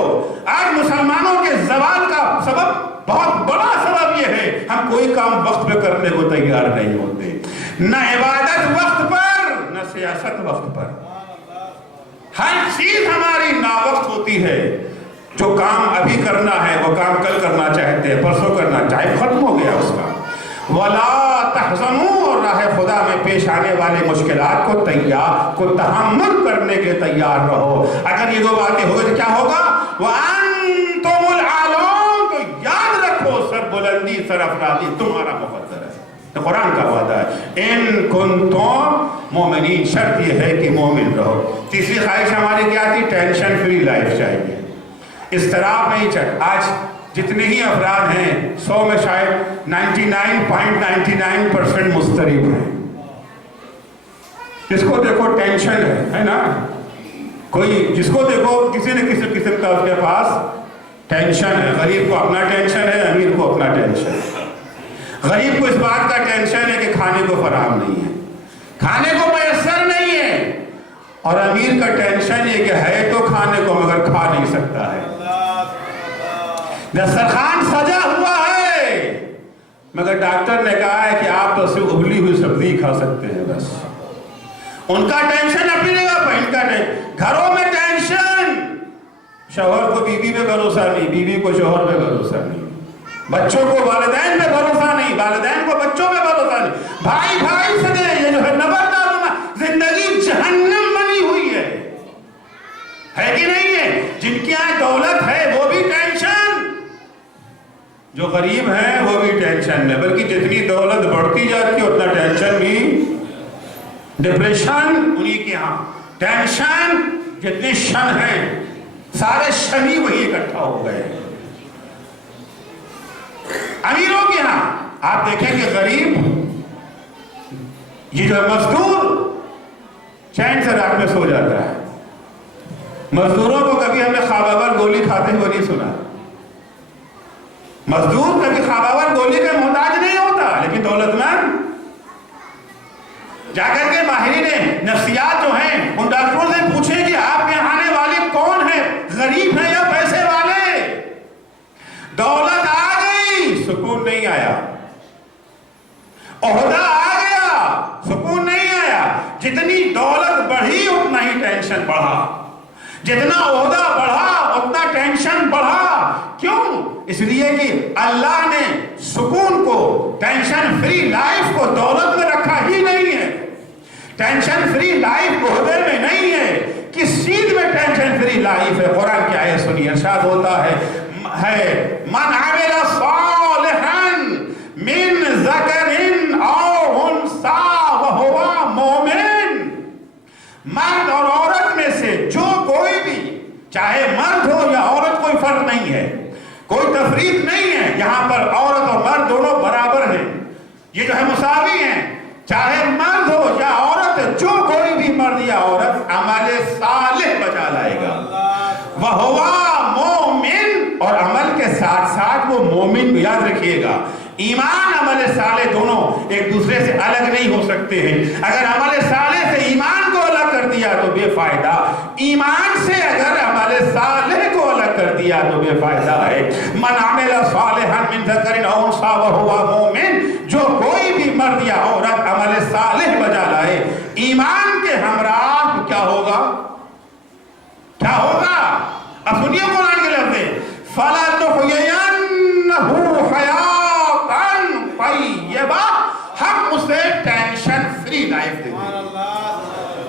آج مسلمانوں کے زوال کا سبب، بہت بڑا سبب یہ ہے ہم کوئی کام وقت پہ کرنے کو تیار نہیں ہوتے. نہ عبادت وقت پر، نہ سیاست وقت پر. ہر چیز ہماری ناوقت ہوتی ہے. جو کام ابھی کرنا ہے وہ کام کل کرنا چاہتے ہیں، پرسوں کرنا چاہے، ختم ہو گیا اس کا. وَلَا تَحْزَنُوا، اور راہ خدا میں پیش آنے والے مشکلات کو تحمل کرنے کے تیار رہو. اگر یہ 2 باتیں ہو گئی تو کیا ہوگا؟ وَأَنْتُمُ الْعَالُونَ، تو یاد رکھو سربلندی، سرافرادی تمہارا مقدر ہے. تو قرآن کا وعدہ ہے ان کنتم مومنین. شرط یہ ہے کہ مومن رہو. تیسری خواہش ہماری کیا تھی؟ ٹینشن فری لائف چاہیے، اضطراب نہیں چاہیے. آج جتنے ہی افراد ہیں 100 میں شاید 99.99% مضطرب ہیں. جس کو دیکھو ٹینشن ہے نا. کوئی جس کو دیکھو کسی نہ کسی قسم کا اس کے پاس ٹینشن ہے. غریب کو اپنا ٹینشن ہے، امیر کو اپنا ٹینشن ہے. غریب کو اس بات کا ٹینشن ہے کہ کھانے کو فراہم نہیں ہے، کھانے کو میسر نہیں ہے. اور امیر کا ٹینشن یہ کہ ہے تو کھانے کو مگر کھا نہیں سکتا ہے. دسترخوان سجا ہوا ہے مگر ڈاکٹر نے کہا ہے کہ آپ تو صرف ابلی ہوئی سبزی کھا سکتے ہیں بس. ان کا ٹینشن اپنی جگہ پر، ان کا گھروں میں ٹینشن. شوہر کو بیوی پہ بھروسہ نہیں، بیوی کو شوہر پہ بھروسہ نہیں، بچوں کو والدین پہ بھروسہ نہیں، والدین کو بچوں پہ بھروسہ نہیں، بھائی بھائی سے دے. یہ جو ہے نبردار زندگی جہنم بنی ہوئی ہے کہ نہیں ہے؟ جن کی یہاں دولت ہے وہ بھی ٹینشن، جو غریب ہیں وہ بھی ٹینشن ہے. بلکہ جتنی دولت بڑھتی جاتی ہے اتنا ٹینشن بھی. ڈپریشن انہی کے ہاں، ٹینشن جتنے شن ہیں سارے شنی وہی اکٹھا ہو گئے. امیروں کے ہاں آپ دیکھیں کہ غریب، یہ جو مزدور چین سے رات میں سو جاتا ہے. مزدوروں کو کبھی ہم نے خواباور گولی کھاتے ہوئے نہیں سنا. مزدور کبھی خواباور گولی کا محتاج نہیں ہوتا، لیکن دولت مند جا کر کے ماہرین نفسیات جو ہیں ان ڈاکٹروں سے پوچھیں کہ آپ کے آنے والے کون ہیں، غریب ہیں یا پیسے والے؟ دولت آ گئی سکون نہیں آیا، عہدہ آ گیا سکون نہیں آیا. جتنی دولت بڑھی اتنا ہی ٹینشن بڑھا، جتنا عہدہ بڑھا اتنا ٹینشن بڑھا. کیوں؟ اس لیے کہ اللہ نے سکون کو، ٹینشن فری لائف کو دولت میں رکھا ہی نہیں ہے. ٹینشن فری لائف عہدے میں نہیں ہے. کس چیز میں ٹینشن فری لائف ہے؟ قرآن کی آیت سنیے، ارشاد ہوتا ہے من عمل صالحا من ذکر او انثی وہو مومن. مرد اور عورت میں سے جو کوئی بھی، چاہے مرد ہو یا عورت، کوئی فرق نہیں ہے، کوئی تفریق نہیں ہے. یہاں پر عورت اور مرد دونوں برابر ہیں، یہ جو ہے مساوی ہیں. چاہے مرد ہو یا عورت، جو کوئی بھی مرد یا عورت عمل صالح بجا لائے گا، وَهُوَ مُؤْمِن، اور عمل کے ساتھ ساتھ وہ مومن. یاد رکھیے گا، ایمان عمل صالح دونوں ایک دوسرے سے الگ نہیں ہو سکتے ہیں. اگر عمل صالح سے ایمان کو الگ کر دیا تو بے فائدہ، ایمان سے اگر عمل صالح کو الگ کر دیا تو بے فائدہ ہے. من عمل صالحا من ذکر او انثی وہو مومن، جو کوئی بھی مرد یا عورت عمل صالح بجا لائے ایمان کے ہمراہ، کیا ہوگا؟ کیا ہوگا؟ اب سنیے قرآن کے لفظ، فَلَتُحْيِيَنَّهُ حَيَاةً طَيِّبَةً، ہم اسے ٹینشن فری لائف دیں گے.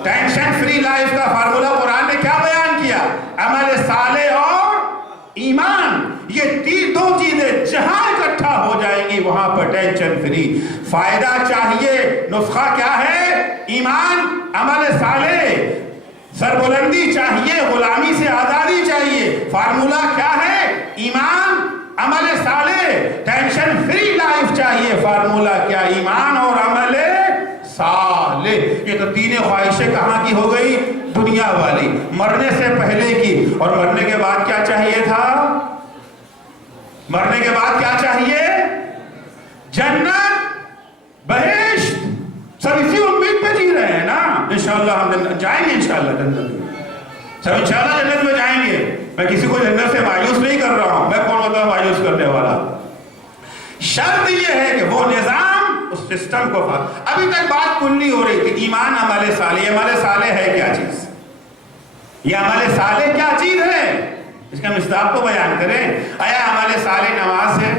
ٹینشن فری لائف کا فارمولا قرآن نے کیا بیان کیا؟ عمل صالح اور ایمان. یہ دو چیزیں جہاں اکٹھا ہو جائیں گی وہاں پر ٹینشن فری. فائدہ چاہیے، نسخہ کیا ہے؟ ایمان عمل صالح. سربلندی چاہیے، غلامی سے آزادی چاہیے، فارمولا کیا ہے؟ ایمان عمل صالح. ٹینشن فری لائف چاہیے، فارمولا کیا؟ ایمان اور عمل صالح. یہ تو تین خواہشیں کہاں کی ہو گئی؟ دنیا والی، مرنے سے پہلے کی. اور مرنے کے بعد کیا چاہیے تھا؟ مرنے کے بعد کیا چاہیے؟ جنت، بہشت. سب اسی امید پہ جی رہے ہیں نا. انشاءاللہ ہم جائیں گے، انشاءاللہ جنت میں، سب انشاءاللہ جنت میں جائیں گے. میں کسی کو جنت سے مایوس نہیں کر رہا ہوں، میں کون ہوتا ہوں مایوس کرنے والا. شرط یہ ہے کہ وہ نظام، اس سسٹم کو ابھی تک بات کلی ہو رہی تھی ایمان عمل صالح. یہ عمل صالح ہے کیا چیز؟ یہ عمل صالح کیا چیز ہے؟ اس کا مصداق تو بیان کریں. آیا عمل صالح نماز ہے؟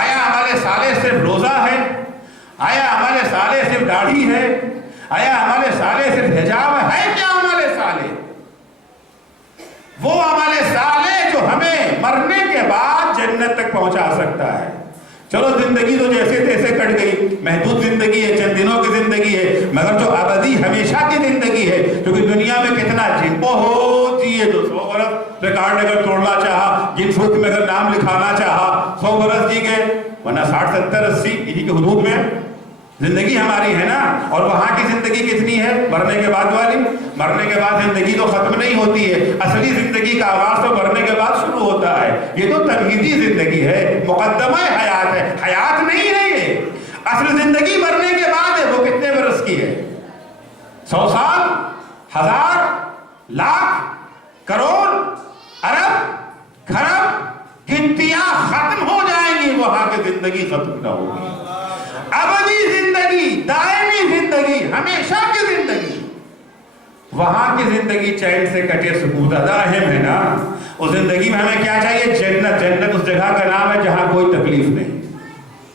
آیا عمل صالح صرف روزہ ہے؟ آیا عمل صالح صرف داڑھی ہے؟ آیا عمل صالح صرف حجاب ہے؟ کیا عمل صالح؟ وہ عمل صالح جو ہمیں مرنے کے بعد جنت تک پہنچا سکتا ہے. چلو زندگی تو جیسے تیسے کٹ گئی، محدود زندگی ہے، چند دنوں کی زندگی ہے، مگر جو ابدی ہمیشہ کی زندگی ہے، کیونکہ دنیا میں کتنا جن ہوتی ہے جو 100 برس ریکارڈ اگر توڑنا چاہا، جن فوق میں اگر نام لکھانا چاہا 100 برس جی گئے، ورنہ 60 70 80 انہی کے حدود میں زندگی ہماری ہے نا. اور وہاں کی زندگی کتنی ہے؟ مرنے کے بعد والی. مرنے کے بعد زندگی تو ختم نہیں ہوتی ہے، اصلی زندگی کا آغاز تو مرنے کے بعد شروع ہوتا ہے. یہ تو تمہیدی زندگی ہے، مقدمہ حیات ہے، حیات نہیں ہے. یہ اصل زندگی مرنے کے بعد ہے. وہ کتنے برس کی ہے؟ 100 سال، 1000، لاکھ، کروڑ، ارب، کھرب، گنتیاں ختم ہو جائیں گی وہاں کے زندگی ختم نہ ہوگی. ابدی زندگی، دائمی زندگی، ہمیشہ کی زندگی. وہاں کی زندگی چین سے کٹے سکون ادا اہم ہے نا. اس زندگی میں ہمیں کیا چاہیے؟ جنت. جنت اس جگہ کا نام ہے جہاں کوئی تکلیف نہیں،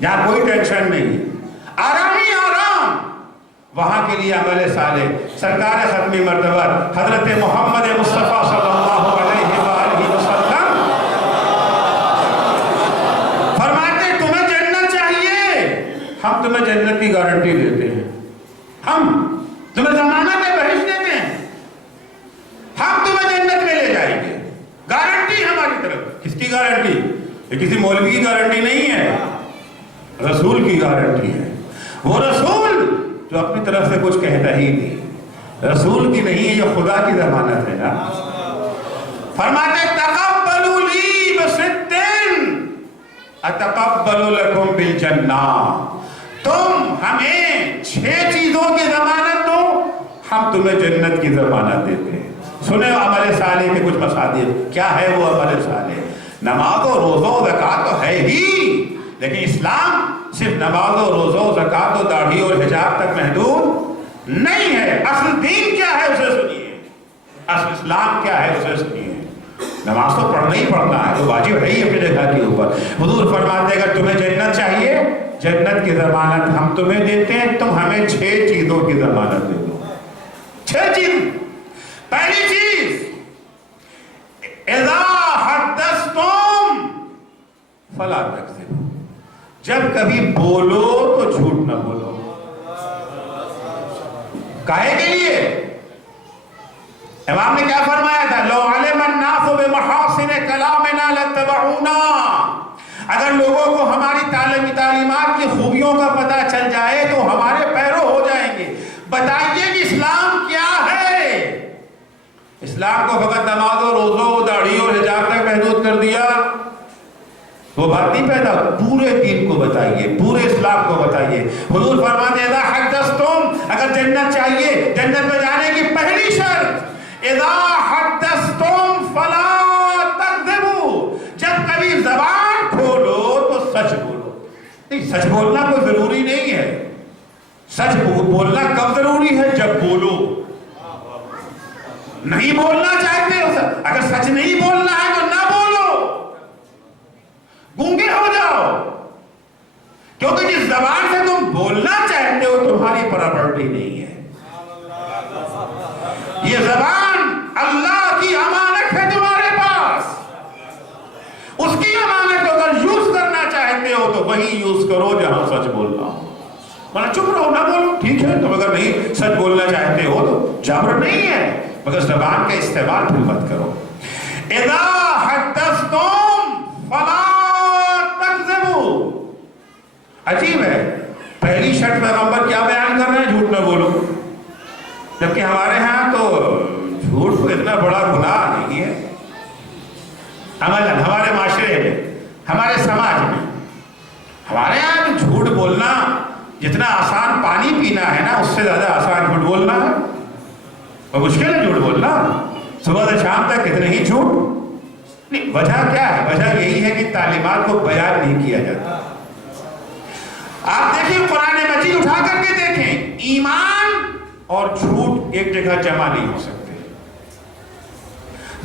جہاں کوئی ٹینشن نہیں، آرام ہی آرام. وہاں کے لیے عمل صالح. سرکار ختمی مرتبہ حضرت محمد مصطفیٰ صلی اللہ علیہ وآلہ وسلم فرماتے تمہیں جنت چاہیے، ہم تمہیں جنت کی گارنٹی دیتے ہیں. ہم تمہیں ضمانت بہشت دیتے ہیں، ہم تمہیں جنت میں لے جائیں گے. گارنٹی ہماری طرف. کس کی گارنٹی؟ یہ کسی مولوی کی گارنٹی نہیں ہے، رسول کی گارنٹی ہے. وہ رسول جو اپنی طرف سے کچھ کہتا ہی نہیں، رسول کی نہیں ہے، یہ خدا کی ضمانت ہے نا. فرماتے تقبلوا لی بصدق اتقبل لکم بالجنہ. تم ہمیں 6 چیزوں کی ضمانت دو، ہم تمہیں جنت کی ضمانت دیتے ہیں. سنیں عمل صالح کے کچھ مصادر. کیا ہے وہ عمل صالح؟ نماز و روزہ و زکوٰۃ تو ہے ہی، لیکن اسلام صرف نماز و روزہ و زکوٰۃ و داڑھی اور حجاب تک محدود نہیں ہے. اصل دین کیا ہے اسے سنیے، اصل اسلام کیا ہے اسے سنیے. نماز تو پڑھنا ہی پڑھنا ہے، تو واجب ہے ہی اپنی جگہ کے اوپر. حضور فرماتے ہیں اگر تمہیں جنت چاہیے، جنت کی ضمانت ہم تمہیں دیتے ہیں، تم ہمیں 6 چیزوں کی ضمانت دے دو. 6 چیز. پہلی چیز اذا حدثتم فلا تکذبوا. جب کبھی بولو تو جھوٹ نہ بولو. کاہے کے لیے؟ امام نے کیا فرمایا تھا؟ لو علم الناس بمحاسن کلامنا لاتبعونا. اگر لوگوں کو ہماری تعلیمات کی خوبیوں کا پتہ چل جائے تو ہمارے پیرو ہو جائیں گے. بتائیے کہ اسلام کیا ہے؟ اسلام کو فقط نماز و روزوں و داڑھی اور حجاب تک محدود کر دیا، وہ بات نہیں پیدا. پورے دین کو بتائیے، پورے اسلام کو بتائیے. حضور فرماتے ہیں اذا حدثتم، اگر جنت چاہیے، جنت میں جانے کی پہلی شرط اذا حدثتم فلا تکذبوا. جب کبھی زبان کھولو تو سچ بولو. نہیں، سچ بولنا کوئی ضروری نہیں ہے. سچ بولنا کب ضروری ہے؟ جب بولو. نہیں بولنا چاہتے ہو، اگر سچ نہیں بولنا ہے تو نہ بولو، گونگے ہو جاؤ. کیونکہ جس زبان سے تم بولنا چاہتے ہو تمہاری پراپرٹی نہیں ہے. یہ زبان اللہ کی امانت ہے تمہارے پاس. اس کی امانت کو اگر یوز کرنا چاہتے ہو تو وہی یوز کرو جہاں سچ بولنا ہو. مطلب چپ رہو، نہ بولو، ٹھیک ہے. تم اگر نہیں سچ بولنا چاہتے ہو تو جبر نہیں ہے، مگر زبان کا استعمال پھر مت کرو. اذا حدثتم فلا تکذبوا. عجیب ہے، پہلی شرط پیغمبر کیا بیان کر رہے ہیں؟ جھوٹ نہ بولو. جبکہ ہمارے ہاں تو جھوٹ کو اتنا بڑا گناہ نہیں ہے. عملاً ہمارے معاشرے میں، ہمارے سماج میں، ہمارے ہاں تو جھوٹ بولنا جتنا آسان پانی پینا ہے نا، اس سے زیادہ آسان جھوٹ بولنا ہے. اور مشکل ہے جھوٹ بولنا. صبح سے شام تک کتنے ہی جھوٹ. نہیں، وجہ کیا ہے؟ وجہ یہی ہے کہ تعلیمات کو بیان نہیں کیا جاتا. آپ دیکھیں قرآن مجید اٹھا کر کے دیکھیں، ایمان اور جھوٹ ایک جگہ جمع نہیں ہو سکتے.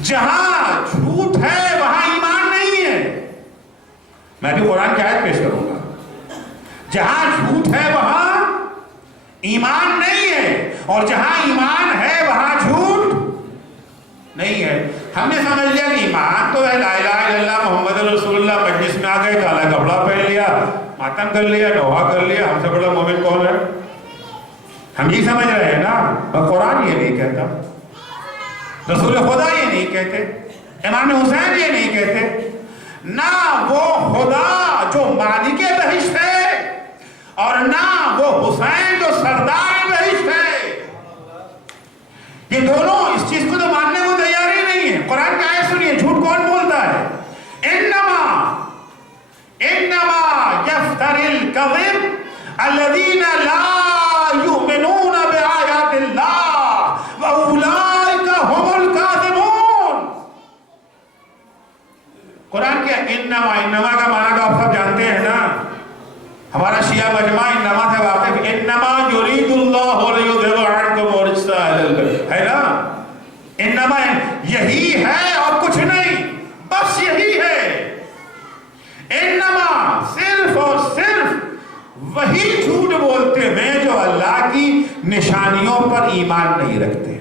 جہاں جھوٹ ہے وہاں ایمان نہیں ہے. میں بھی قرآن کی آیت پیش کروں گا. جہاں جھوٹ ہے وہاں ایمان نہیں ہے، اور جہاں ایمان ہے وہاں جھوٹ نہیں ہے. ہم نے سمجھ لیا کہ ایمان تو ہے لا الہ الا اللہ محمد رسول اللہ. مجلس میں آ گئے، کالا کپڑا پہن لیا، ماتم کر لیا، نوحہ کر لیا، ہم سے بڑا مومن کون ہے؟ ہم یہ سمجھ رہے ہیں نا. اور قرآن یہ نہیں کہتا، رسول خدا یہ نہیں کہتے، امام حسین یہ نہیں کہتے. نہ وہ خدا جو مالک بہشت ہے، اور نہ وہ حسین جو سردار بہشت ہے. یہ دونوں اس چیز کو تو ماننے کو تیار ہی نہیں ہے. قرآن کی آیت سنیے، جھوٹ کون بولتا ہے؟ انما یفتری الکذب الذین لا یؤمنون بآیات اللہ واولئک هم الکاذبون. قرآن کے انما کا معنی تو آپ سب جانتے ہیں نا. ہمارا شیعہ مجمع انما سے واقف، انما یرید اللہ لیذھب عنکم الرجس اہل البیت، ہے نا؟ انما یہی ہے اور کچھ نہیں، بس یہی ہے۔ انما صرف اور صرف وہی جھوٹ بولتے ہیں جو اللہ کی نشانیوں پر ایمان نہیں رکھتے۔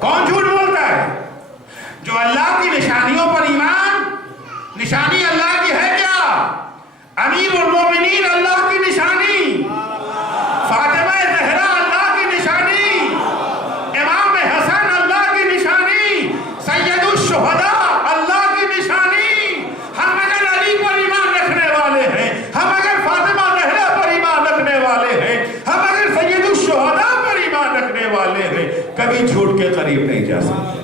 کون جھوٹ بولتا ہے؟ جو اللہ کی نشانیوں پر ایمان، نشانی اللہ کی ہے کیا؟ امیر المومنین اللہ کی نشانی، فاطمہ زہرا اللہ کی نشانی، امام حسن اللہ کی نشانی، سید الشہداء اللہ کی نشانی۔ ہم اگر علی پر ایمان رکھنے والے ہیں، ہم اگر فاطمہ زہرا پر ایمان رکھنے والے ہیں، ہم اگر سید الشہداء پر ایمان رکھنے والے ہیں، کبھی جھوٹ کے قریب نہیں جا سکتے۔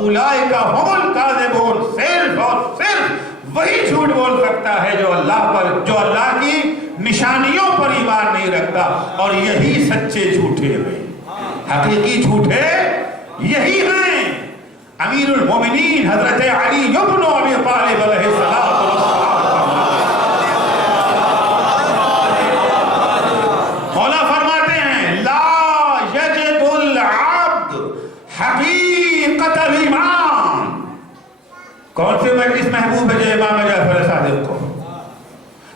اولئک هم الکاذبون، صرف اور صرف وہی جھوٹ بول سکتا ہے جو اللہ کی نشانیوں پر ایمان نہیں رکھتا، اور یہی سچے جھوٹے ہیں، حقیقی جھوٹے یہی ہیں۔ امیر المومنین حضرت علی ابن ابی طالب علیہ السلام مولا فرماتے ہیں لا یجد العبد حقیقت الایمان۔ کون سے مجلس محبوب ہے جو امام جعفر صادق کو؟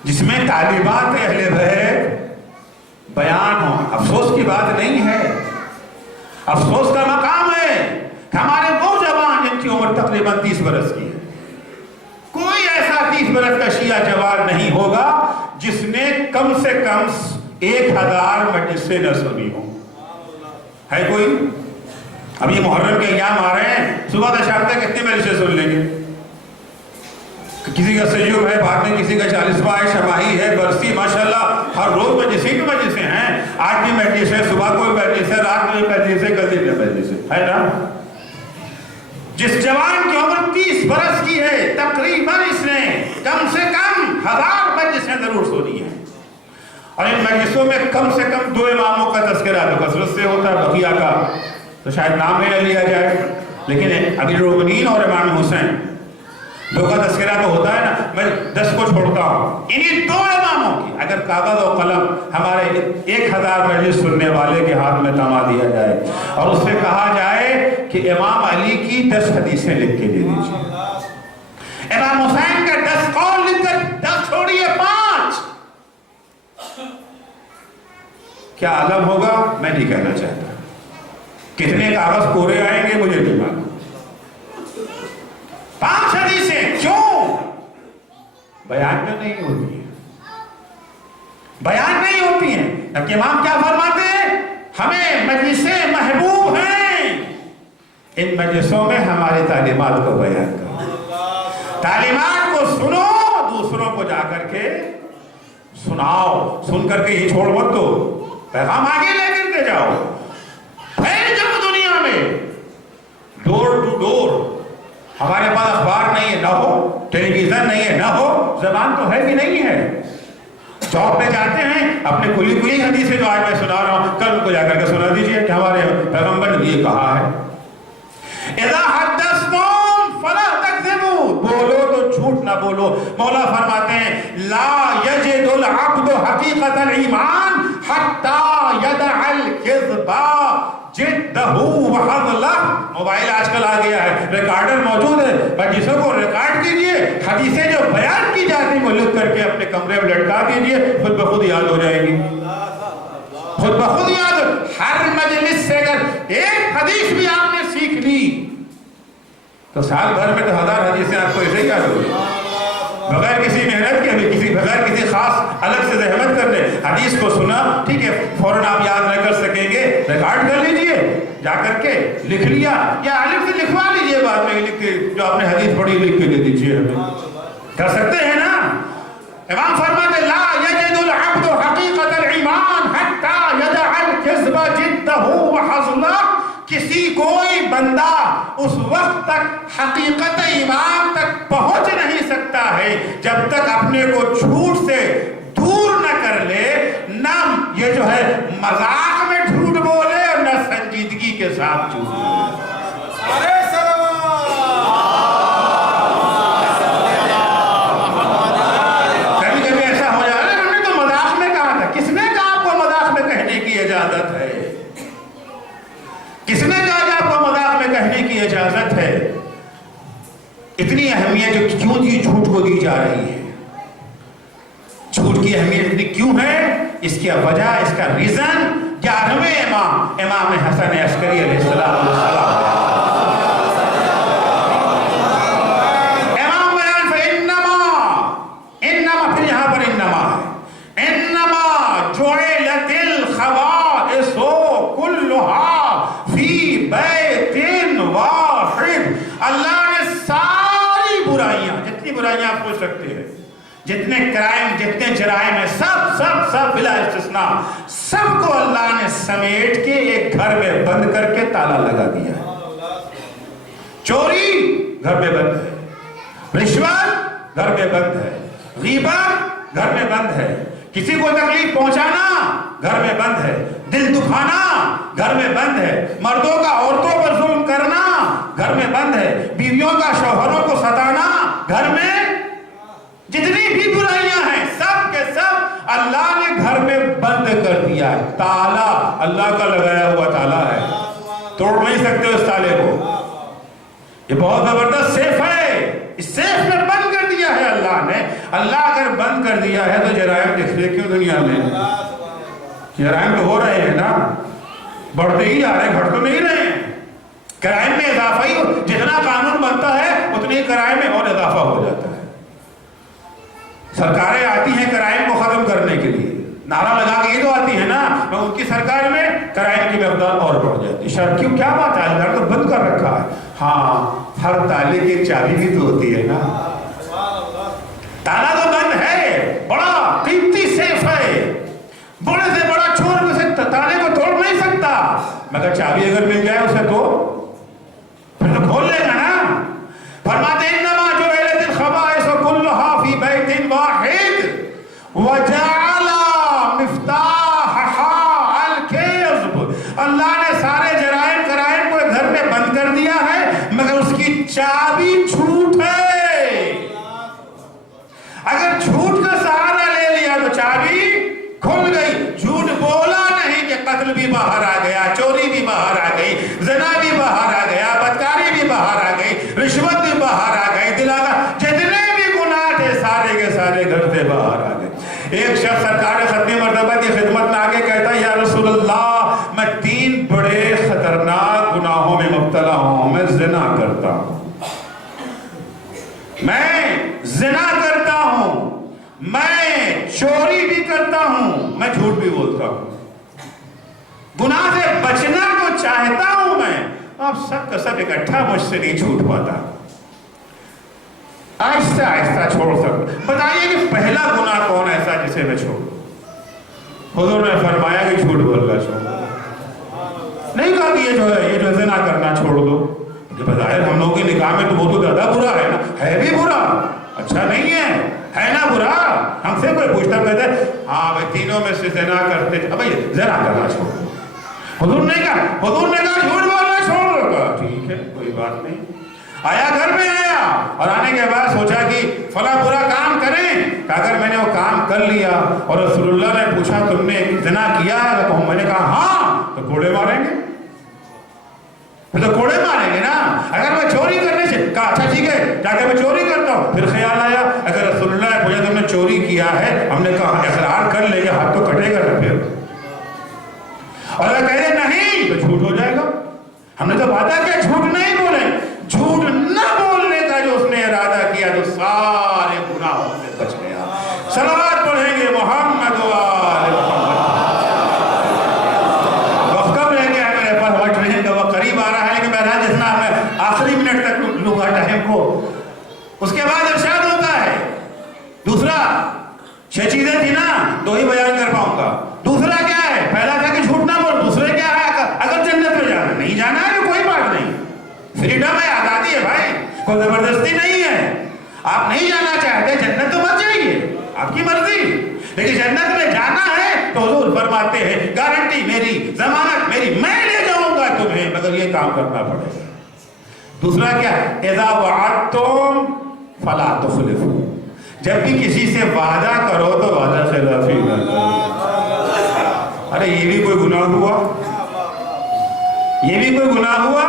جس میں تعلیمات اہل بیت بیان ہو۔ افسوس کی بات نہیں ہے، افسوس کا مقام ہے کہ ہمارے نوجوان جن کی عمر تقریباً 30 برس کی ہے، کوئی ایسا 30 برس کا شیعہ جوان نہیں ہوگا جس نے کم سے کم 1000 مجلسیں نہ سنی ہوں۔ ہے کوئی؟ اب یہ محرم کے ایام آ رہے ہیں، صبح سے شام تک کتنی مجلسیں سن لیں گے؟ کسی کا سیوم ہے، بعد میں کسی کا 40واں ہے، شماہی ہے، برسی، ماشاءاللہ ہر روز مجلسیں ہیں۔ آج بھی مجلس ہے، صبح کوئی مجلس ہے، رات میں مجلس ہے، کل دن میں مجلس ہے نا؟ جس جوان کی عمر 30 برس کی ہے، تقریباً اس نے کم سے کم 1000 مجلسیں ضرور سنی ہیں، اور ان مجلسوں میں کم سے کم 2 اماموں کا تذکرہ تو کثرت سے ہوتا ہے، بقیہ کا تو شاید نام ہی نہ لیا جائے، لیکن امیر المومنین اور امام حسین 2 کا تذکرہ تو ہوتا ہے نا۔ میں 10 کو چھوڑتا ہوں، انہی 2 اماموں کی اگر کاغذ و قلم ہمارے 1000 مجلس سننے والے کے ہاتھ میں تھما دیا جائے اور اس سے کہا جائے کہ امام علی کی 10 حدیثیں لکھ کے دے دیجیے، امام حسین کا 10 قول لکھ کر 10 چھوڑیے 5، کیا عالم ہوگا؟ میں نہیں کہنا چاہتا۔ کتنے کاغذ پورے آئیں گے مجھے نہیں معلوم۔ 5 حدیثیں کیوں؟ بیان میں نہیں ہوتی ہیں، بیان نہیں ہوتی ہیں۔ کہ امام کیا فرماتے ہیں؟ ہمیں مجلسیں محبوب ہیں، ان مجلسوں میں ہماری تعلیمات کو بیان کرو، تعلیمات کو سنو، دوسروں کو جا کر کے سناؤ، سن کر کے ہی چھوڑ مت دو، پیغام آگے لے کر کے جاؤ، پھیل جاؤ دنیا میں، ڈور ٹو ڈور۔ ہمارے پاس اخبار نہیں ہے، نہ ہو، ٹیلی ویژن نہیں ہے، نہ ہو، زبان تو ہے بھی نہیں ہے، چوک پہ جاتے ہیں، اپنے کلی حدیثیں جو آج میں سنا رہا ہوں کل کو جا کر کے سنا دیجئے کہ ہمارے پیغمبر نے یہ کہا ہے۔ اذا حدثتم فلا تکذبوا، بولو تو جھوٹ نہ بولو۔ مولا فرماتے ہیں لا یجد العبد حقیقت الایمان حتی یدع الکذب جدہ وحضلہ۔ موبائل آج کل آ گیا ہے، ریکارڈر موجود ہے، مجلسوں کو ریکارڈ کیجئے، حدیثیں جو بیان کی جاتی ہیں وہ لکھ کر کے اپنے کمرے میں لٹکا دیجئے، خود بخود یاد ہو جائے گی، خود بخود یاد۔ ہر مجلس سے اگر ایک حدیث بھی آپ نے سیکھ لی تو سال بھر میں تو 1000 حدیثیں آپ کو ایسے ہی یاد ہوگی، بغیر کسی محنت کے، بغیر کسی خاص الگ سے زحمت کرنے۔ حدیث کو سنا، ٹھیک ہے، فوراً آپ یاد نہ کر سکیں گے، ریکارڈ کر لیجئے، جا کر کے لکھ لیا، یا عالم سے لکھوا لیجئے، بعد میں لکھ کے جو آپ نے حدیث پڑھی لکھ کے دے دیجئے ہمیں، کر سکتے ہیں نا۔ امام فرماتے لا یجد العبد حقیقت الایمان حتی یدع الکذب جدہ وحضلہ۔ کوئی بندہ اس وقت تک حقیقت ایمان تک پہنچ نہیں سکتا ہے جب تک اپنے کو جھوٹ سے دور نہ کر لے، نہ یہ جو ہے مذاق میں جھوٹ بولے اور نہ سنجیدگی کے ساتھ جھوٹ بولے. کبھی کبھی ایسا ہو جائے ہم نے تو مذاق میں کہا تھا. کس نے کہا آپ کو مذاق میں کہنے کی اجازت ہے؟ کس نے کہا کہ آپ کو مذاق میں کہنے کی اجازت ہے؟ اتنی اہمیت جو کیوں دی جھوٹ کو دی جا رہی ہے؟ جھوٹ کی اہمیت اتنی کیوں ہے؟ اس کی وجہ، اس کا ریزن 11ویں امام حسن عسکری علیہ السلام امام بیان انما پھر یہاں پر انما ہے. انما جعلت الخبائث كلها في بیت واحد. اللہ نے ساری برائیاں، جتنی برائیاں آپ سوچ سکتے ہیں، جتنے کرائم، جتنے جرائم ہیں، سب بلا استثناء سب کو اللہ نے سمیٹ کے ایک گھر میں بند کر کے تالا لگا دیا ہے. چوری گھر میں بند ہے، رشوت گھر میں بند ہے، غیبت گھر میں بند ہے، کسی کو تکلیف پہنچانا گھر میں بند ہے، دل دکھانا گھر میں بند ہے، مردوں کا عورتوں پر ظلم کرنا گھر میں بند ہے، بیویوں کا شوہروں کو ستانا گھر میں، جتنی بھی برائیاں ہیں سب کے سب اللہ نے گھر میں بند کر دیا ہے. تالا اللہ کا لگایا ہوا تالا ہے، توڑ نہیں سکتے اس تالے کو. یہ بہت زبردست سیف ہے، اس سیف میں بند کر دیا ہے اللہ نے. اللہ اگر بند کر دیا ہے تو جرائم دکھ رہے کیوں دنیا میں؟ جرائم تو ہو رہے ہیں نا، بڑھتے ہی جا رہے ہیں، گھٹ تو نہیں رہے ہیں. کرائم میں اضافہ ہی، جتنا قانون بنتا ہے اتنی کرائم میں اور اضافہ ہو جاتا ہے. سرکاریں آتی ہیں کرائم کو ختم کرنے کے لیے، نعرہ لگا کے یہ تو آتی ہے نا، ان کی سرکار میں کرائم کی مقدار اور بڑھ جاتی ہے. کیوں؟ کیا بات ہے؟ اللہ تو بند کر رکھا ہے. ہاں، ہر تالے کی چابی بھی تو ہوتی ہے نا. تالا تو بند ہے، بڑا قیمتی سیف ہے، بڑے سے بڑا چور اسے تالے کو توڑ نہیں سکتا، مگر چابی اگر مل جائے اسے تو پھر تو کھول لے گا نا. فرماتے ہیں انما جعلت الخبائث كلها في بيت واحد وجعل مفتاحها الكذب. اللہ نے سارے جرائم کرائم کو گھر میں بند کر دیا ہے، مگر اس کی چابی جھوٹ ہے. اگر جھوٹ کا سہارا لے لیا تو چابی کھل گئی. جھوٹ بولا نہیں کہ قتل بھی باہر آ گیا، چوری بھی باہر آ گئی، زنا بھی باہر آ گیا، بدکاری بھی باہر آ گئی، رشوت بھی باہر آ گئی، دلانا، جتنے بھی گناہ تھے سارے کے سارے گھر سے باہر آ گئے. ایک شخص سرکار ختم مرتبہ کی خدمت میں آگے کہتا ہے یا رسول اللہ میں 3 بڑے خطرناک گناہوں میں مبتلا ہوں. میں زنا کرتا ہوں، میں زنا کرتا ہوں، میں چوری بھی کرتا ہوں، میں جھوٹ بھی بولتا ہوں. گناہ سے بچنا تو چاہتا ہوں میں. آپ سب کا سب اکٹھا مجھ سے نہیں چھوٹ پاتا. آہستہ آہستہ چھوڑ سکتا. بتائیے کہ پہلا گناہ کون ایسا جسے میں چھوڑوں؟ حضور نے فرمایا کہ جھوٹ بولنا چھوڑ دو. نہیں کہا کہ یہ جو زنا کرنا چھوڑ دو. بظاہر ہم لوگوں کی نگاہ میں تو وہ تو زیادہ برا ہے نا، ہے بھی برا، اچھا نہیں ہے نا برا. ہم سے کوئی پوچھتا کہتے ہاں بھائی تینوں میں سے زنا کرتے تھے، اب زنا کرنا چھوڑ دو. حضور نے کہا جھوٹ بولنا چھوڑ دو. کہا ٹھیک ہے کوئی بات نہیں. آیا گھر میں آیا اور آنے کے بعد سوچا کہ فلاں برا کام کریں. کہ اگر میں نے وہ کام کر لیا اور رسول اللہ نے پوچھا تم نے زنا کیا ہے تو میں نے کہا ہاں، تو کوڑے ماریں گے، پھر تو کوڑے ماریں گے نا. اگر میں چوری کرنے سے کہا اچھا ٹھیک ہے جا کے میں چوری کرتا ہوں. پھر خیال آیا اگر رسول اللہ نے پوچھا تم نے چوری کیا ہے، ہم نے کہا اقرار کر لے گا، ہاتھ تو کٹے گا نا پھر. اور اگر کہہ دے نہیں تو جھوٹ ہو جائے گا. ہم نے تو وعدہ کیا جھوٹ نہیں بولے. جھوٹ نہ بولنے کا جو اس نے ارادہ کیا تو سارے گناہوں سے بچ گیا. صلوات پڑھیں گے محمد و آل محمد. وقت کب رہ گیا ہے میرے پاس؟ وقت رہے گا، وہ قریب آ رہا ہے، لیکن میں جتنا میں آخری منٹ تک لوں گا ٹائم کو. اس کے بعد ارشاد ہوتا ہے دوسرا 6 چیزیں تھی نا، 2 ہی بیان کر پاؤں گا. دوسرا کیا ہے؟ پہلا تھا کہ جھوٹ نہ بول. دوسرے کیا ہے؟ اگر جنت میں جانا نہیں جانا ہے تو کوئی بات نہیں، فریڈم ہے، آزادی ہے بھائی، کوئی زبردستی نہیں ہے. آپ نہیں جانا چاہتے جنت تو مت جائیے، آپ کی مرضی، لیکن جنت میں جانا ہے تو حضور فرماتے ہیں گارنٹی میری، ضمانت میری، میں لے جاؤں گا تمہیں، مگر یہ کام کرنا پڑے گا۔ دوسرا کیا؟ اذا وعدتم فلا تخلفوا، جب بھی کسی سے وعدہ کرو تو وعدہ خلافی نہ کرو۔ ارے یہ بھی کوئی گناہ ہوا؟ یہ بھی کوئی گناہ ہوا؟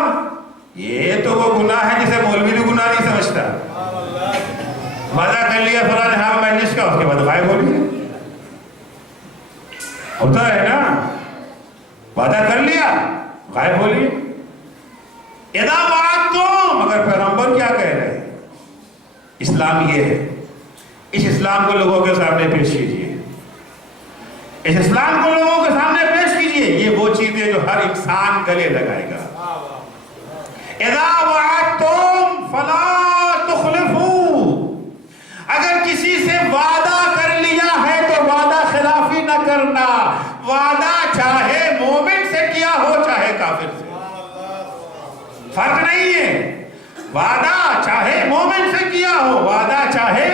یہ تو وہ گناہ ہے جسے مولوی بھی گناہ نہیں سمجھتا۔ وعدہ کر لیا فلاں نے ہاں مجلس کا، اس کے بعد غائب ہو لیا، ہوتا ہے نا، وعدہ کر لیا غائب ہو لیا۔ اذا وعدتم، مگر پیغمبر کیا کہہ رہے ہیں؟ اسلام یہ ہے، اس اسلام کو لوگوں کے سامنے پیش کیجئے، اس اسلام کو لوگوں کے سامنے پیش کیجئے، یہ وہ چیزیں جو ہر انسان گلے لگائے گا۔ اذا وعدتم فلا تخلفوا، اگر کسی سے وعدہ کر لیا ہے تو وعدہ خلافی نہ کرنا، وعدہ چاہے مومن سے کیا ہو چاہے کافر سے، فرق نہیں ہے، وعدہ چاہے مومن سے کیا ہو، وعدہ چاہے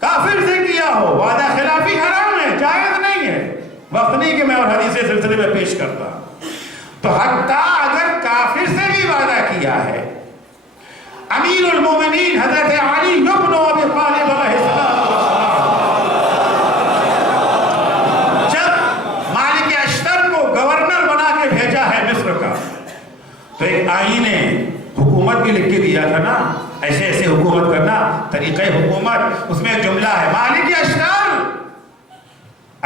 کافر سے کیا ہو، وعدہ خلافی حرام ہے، جائز نہیں ہے۔ وقت نہیں کہ میں اور حدیث سلسلے میں پیش کرتا، تو حتیٰ اگر کافر سے بھی وعدہ کیا ہے، امیر المومنین حضرت علی بن ابی طالب علیہ السلام جب مالک اشتر کو گورنر بنا کے بھیجا ہے مصر کا، تو ایک آئین حکومت بھی لکھ کے دیا تھا نا، ایسے ایسے حکومت کرنا، طریقہ حکومت، اس میں ایک جملہ ہے مالک اشتر،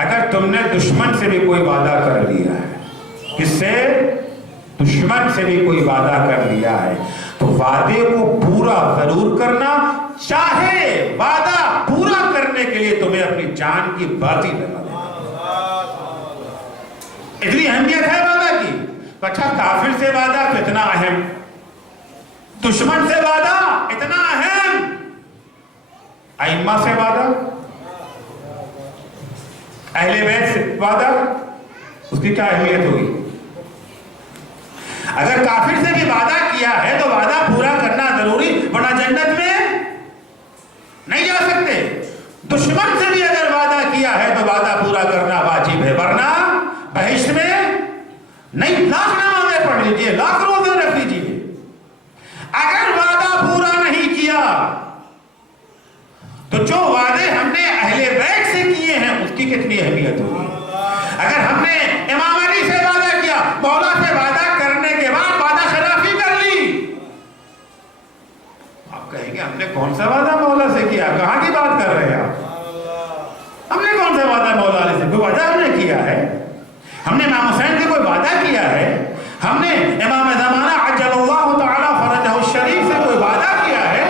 اگر تم نے دشمن سے بھی کوئی وعدہ کر لیا ہے، کس سے؟ دشمن سے بھی کوئی وعدہ کر لیا ہے، تو وعدے کو پورا ضرور کرنا، چاہے وعدہ پورا کرنے کے لیے تمہیں اپنی جان کی بازی لگا دینا۔ اتنی اہمیت ہے وعدہ کی۔ اچھا کافر سے وعدہ کتنا اہم، دشمن سے وعدہ اتنا اہم، ائمہ سے وعدہ، اہل بیت سے وعدہ، اس کی کیا اہمیت ہوگی؟ اگر کافر سے بھی وعدہ کیا ہے تو وعدہ پورا کرنا ضروری، ورنہ جنت میں نہیں جا سکتے۔ دشمن سے بھی اگر وعدہ کیا ہے تو وعدہ پورا کرنا واجب ہے، ورنہ بہشت میں نہیں۔ لاکھ نمازیں پڑھ لیجئے، لاکھ روزے رکھ لیجئے، اگر وعدہ پورا نہیں کیا تو جو وعدے ہم نے اہل بیت سے کیے ہیں اس کی کتنی اہمیت ہوگی۔ اگر ہم نے امام علی سے وعدہ کیا، مولا سے وعدہ کرنے کے بعد وعدہ خلافی کر لی، آپ کہیں گے ہم نے کون سا وعدہ مولا سے کیا، کہاں کی بات کر رہے ہیں آپ؟ ہم نے کون سا وعدہ مولا علی سے؟ کوئی وعدہ ہم نے کیا ہے؟ ہم نے امام حسین سے کوئی وعدہ کیا ہے؟ ہم نے امام زمانہ عجل اللہ تعالی فرجہ الشریف سے کوئی وعدہ کیا ہے؟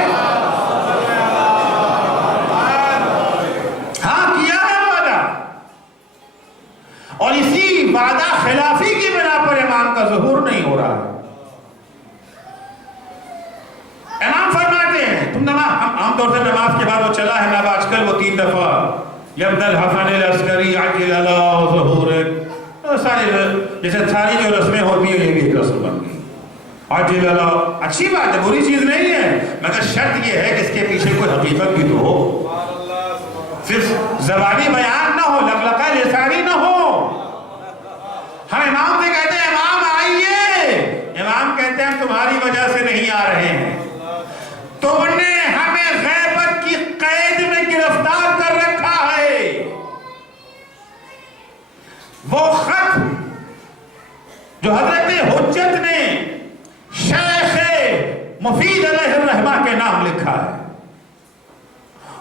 ہاں کیا ہے وعدہ، اور اسی وعدہ خلافی کی بنا پر امام کا ظہور نہیں ہو رہا۔ امام فرماتے ہیں تم نماز، عام طور سے نماز کے بعد وہ چلا ہے نا آج کل وہ 3 دفعہ یبدأ الحسن العسکری عجل اللہ ظہورک، ساری جیسے ساری جو رسمیں ہوتی ہیں یہ بھی ایک رسم بن گئی، عجل اللہ، اچھی بات ہے، بری چیز نہیں ہے، مگر شرط یہ ہے کہ اس کے پیچھے کوئی حقیقت بھی تو ہو، صرف زبانی بیان نہ ہو، لقلقہ لسانی نہ ہو۔ ہم امام سے کہتے ہیں امام آئیے، امام کہتے ہیں ہم تمہاری وجہ سے نہیں آ رہے ہیں، تم نے ہمیں غیبت کی قید میں گرفتار کر رکھا ہے۔ وہ خط جو حضرت حجت نے شیخ مفید علیہ الرحمہ کے نام لکھا ہے،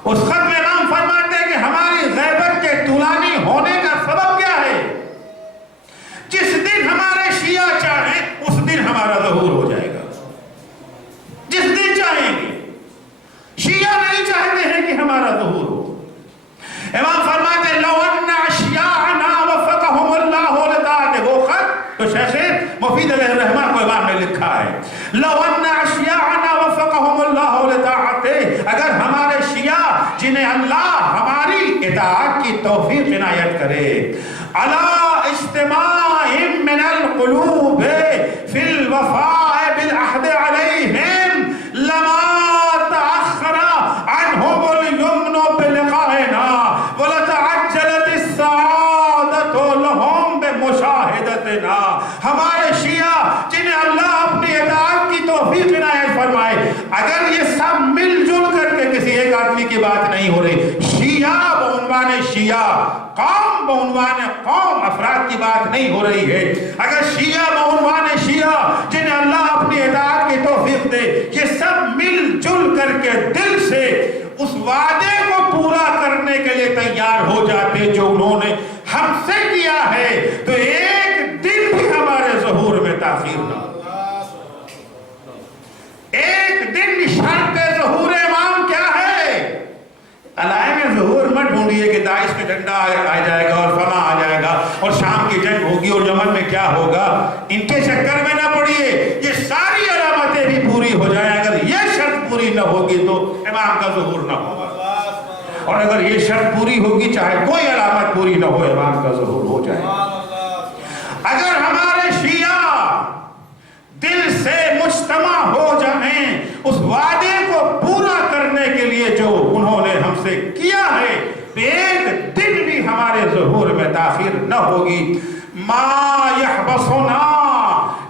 اس خط میں امام فرماتے ہیں کہ ہماری غیبت کے طولانی ہونے کا سبب کیا ہے؟ جس دن ہمارے شیعہ چاہیں اس دن ہمارا ظہور ہو جائے گا، جس دن چاہیں گے، شیعہ نہیں چاہتے ہیں کہ ہمارا ظہور ہو۔ امام فرماتے ہیں لو ان اشیاءنا وفقهم اللہ لطاعت، وہ خط تو شیخ مفید علیہ الرحمہ کو امام نے لکھا ہے، لو ان اشیاءنا وفقهم اللہ لطاعت، اگر ہمارے شیعہ جنہیں اللہ ہماری اطاعت کی توفیق عنایت کرے، علی اجتماع من القلوب فی الوفاء بالعہد علیہم لما تأخر قوم بعنوان قوم افراد کی بات نہیں ہو رہی ہے. اگر شیعہ بعنوان شیعہ جنہیں اللہ اپنی اطاعت کی توفیق دے یہ سب مل جل کر کے دل سے اس وعدے کو پورا کرنے کے لیے تیار ہو جاتے جو انہوں نے ہم سے کیا ہے تو ایک دن بھی ہمارے ظہور میں تاخیر نہ ہو. ایک دن شرط ظہور امام کیا ہے؟ علائم ظہور مت ڈھونڈیے کہ داعش کا ڈنڈا آ جائے گا اور فلاں آ جائے گا اور شام کی جنگ ہوگی اور یمن میں کیا ہوگا. ان کے چکر میں نہ پڑیے. یہ ساری علامتیں بھی پوری ہو جائیں. اگر یہ شرط پوری نہ ہوگی تو امام کا ظہور نہ ہوگا. اور اگر یہ شرط پوری ہوگی چاہے کوئی علامت پوری نہ ہو امام کا ظہور ہو جائے. اگر ہمارے شیعہ دل سے مجتمع ہو جائیں اس وعدے کو پورا کرنے کے لیے جو انہوں نے ہم سے کیا ہے ایک دن بھی ہمارے ظہور میں تاخیر نہ ہوگی. ما يحبسنا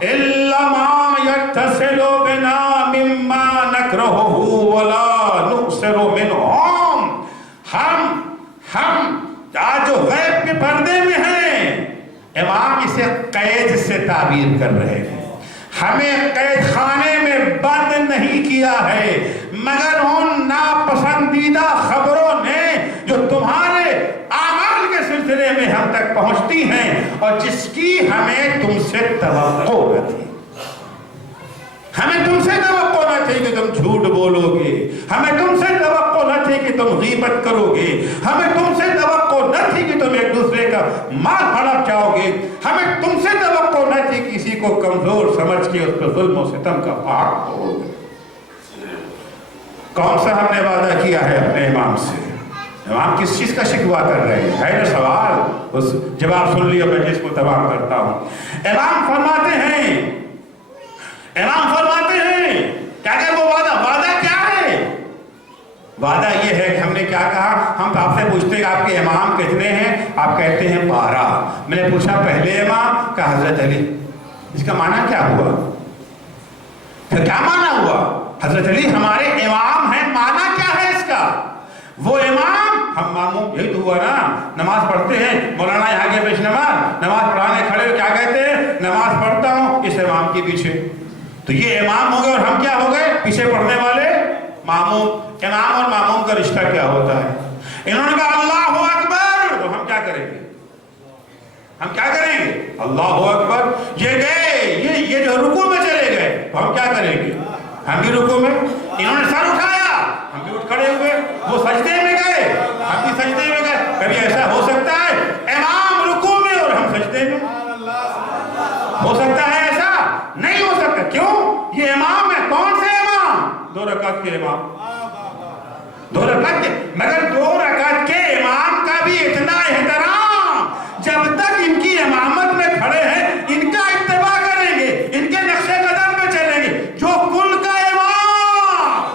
الا ما يتصل بنا مما نكرهه ولا نؤثر منهم. ہم آج جو غیب کے پردے میں ہیں امام اسے قید سے تعبیر کر رہے ہیں. ہمیں قید خانے میں بند نہیں کیا ہے مگر ان ناپسندیدہ خبروں نے جو تمہارے اعمال کے سلسلے میں ہم تک پہنچتی ہیں اور جس کی ہمیں تم سے توقع نہ تھی. ہمیں تم سے توقع نہ تھی کہ تم جھوٹ بولو گے. ہمیں تم سے توقع نہ تھی کہ تم غیبت کرو گے. ہمیں تم سے توقع نہ تھی کہ تم ایک دوسرے کا مال ہڑپ جاؤ گے. ہمیں تم سے توقع نہ تھی کسی کو کمزور سمجھ کے اس پر ظلم و ستم کا پہاڑ توڑو گے. کون سا ہم نے وعدہ کیا ہے اپنے امام سے؟ امام کس چیز کا شکوہ کر رہے ہیں؟ ہے نا سوال؟ اس جواب سن لیا میں جس کو تمام کرتا ہوں. امام فرماتے ہیں کہ اگر وہ وعدہ کیا ہے؟ وعدہ یہ ہے کہ ہم نے کیا کہا. ہم آپ سے پوچھتے ہیں کہ آپ کے امام کتنے ہیں؟ آپ کہتے ہیں 12. میں نے پوچھا پہلے امام کا حضرت علی. اس کا معنی کیا ہوا؟ پھر کیا معنی ہوا؟ حضرت علی ہمارے امام ہیں. معنی کیا ہے اس کا؟ وہ امام ہم ماموں. یہی تو ہوا نا. نماز پڑھتے ہیں مولانا یہاں کے پیش نماز پڑھانے کھڑے ہو کیا کہتے ہیں؟ نماز پڑھتا ہوں اس امام کے پیچھے. تو یہ امام ہو گئے اور ہم کیا ہو گئے؟ پیچھے پڑھنے والے ماموں. امام اور ماموں کا رشتہ کیا ہوتا ہے؟ انہوں نے کہا اللہ اکبر تو ہم کیا کریں گے؟ اللہ اکبر. یہ گئے یہ جو رکوع میں چلے گئے تو ہم کیا کریں گے؟ ہم بھی رکوع میں. انہوں نے سر اٹھایا ہم بھی اٹھ کھڑے ہوئے. وہ سجدے میں گئے ہم بھی سجدے میں گئے. کبھی ایسا ہو سکتا ہے امام رکوع میں اور ہم سجدے میں؟ ہو سکتا ہے ایسا؟ نہیں ہو سکتا. کیوں؟ یہ امام ہے. کون سے امام؟ 2 رکعت کے امام. 2 رکعت کے مگر 2 رکعت کے امام کا بھی اتنا احترام. جب تک ان کی امامت میں کھڑے ہیں ان کا اتباع کریں گے, ان کے نقش قدم پہ چلیں گے. جو کل کا امام,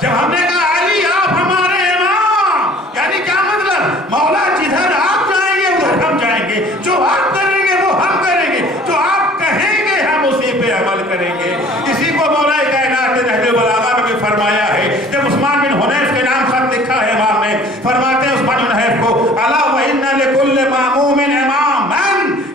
جب ہم نے کہا علی آپ ہمارے امام, یعنی کیا مطلب؟ مولا جدھر آپ جائیں گے ادھر ہم جائیں گے. جو آپ کریں گے وہ ہم کریں گے. جو آپ کہیں گے ہم اسی پہ عمل کریں گے. اسی کو مولا کائنات نے نہج البلاغہ میں بھی فرمایا ہے. جب عثمان بن حنیف کے نام خط لکھا ہے امام نے, فرماتے ہیں عثمان بن حنیف کو الا وان لكل ماموم اماما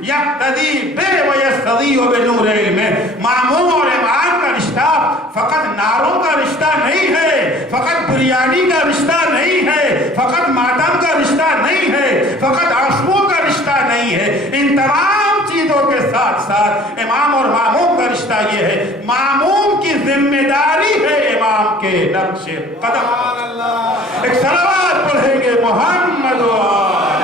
یقتدی بہ ویستضیء بنور علمہ. ماموم اور امام کا رشتہ فقط ناروں کا رشتہ نہیں ہے, فقط بریانی کا رشتہ نہیں ہے, فقط ماتم کا رشتہ نہیں ہے, فقط آنسوؤں کا رشتہ نہیں ہے. ان تمام چیزوں کے ساتھ ساتھ امام اور ماموم کا رشتہ یہ ہے, ماموم کی ذمہ داری ہے امام کے نقش قدم. ایک صلوات پڑھیں گے محمد و آل.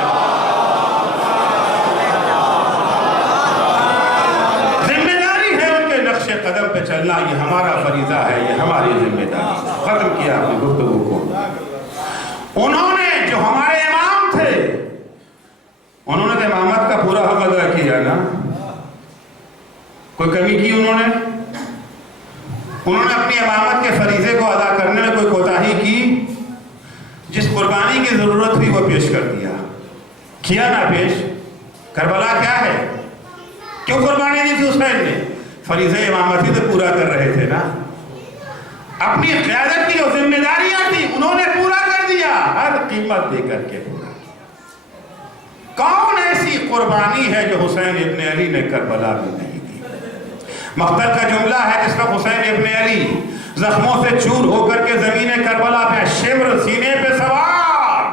ذمہ داری ہے ان کے نقش قدم پہ چلنا. یہ ہمارا فریضہ ہے, یہ ہماری ذمہ داری. ختم کیا اپنی گفتگو کو. انہوں نے جو ہمارے امام تھے انہوں نے امامت کا پورا حق ادا کیا نا. کوئی کمی کی انہوں نے اپنی امامت کے فریضے کو ادا کرنے میں کوئی کوتاہی کی؟ جس قربانی کی ضرورت تھی وہ پیش کر دیا. کیا نا پیش؟ کربلا کیا ہے؟ کیوں قربانی دی تھی حسین نے؟ فریضے امامت ہی تو پورا کر رہے تھے نا. اپنی قیادت کی جو ذمہ داریاں تھی انہوں نے پورا کر دیا, ہر قیمت دے کر کے پورا. کون ایسی قربانی ہے جو حسین ابن علی نے کربلا میں نہیں دی؟ مقتل کا جملہ ہے جس کا حسین ابن علی زخموں سے چور ہو کر کے زمین کربلا پہ شمر سینے پہ سوار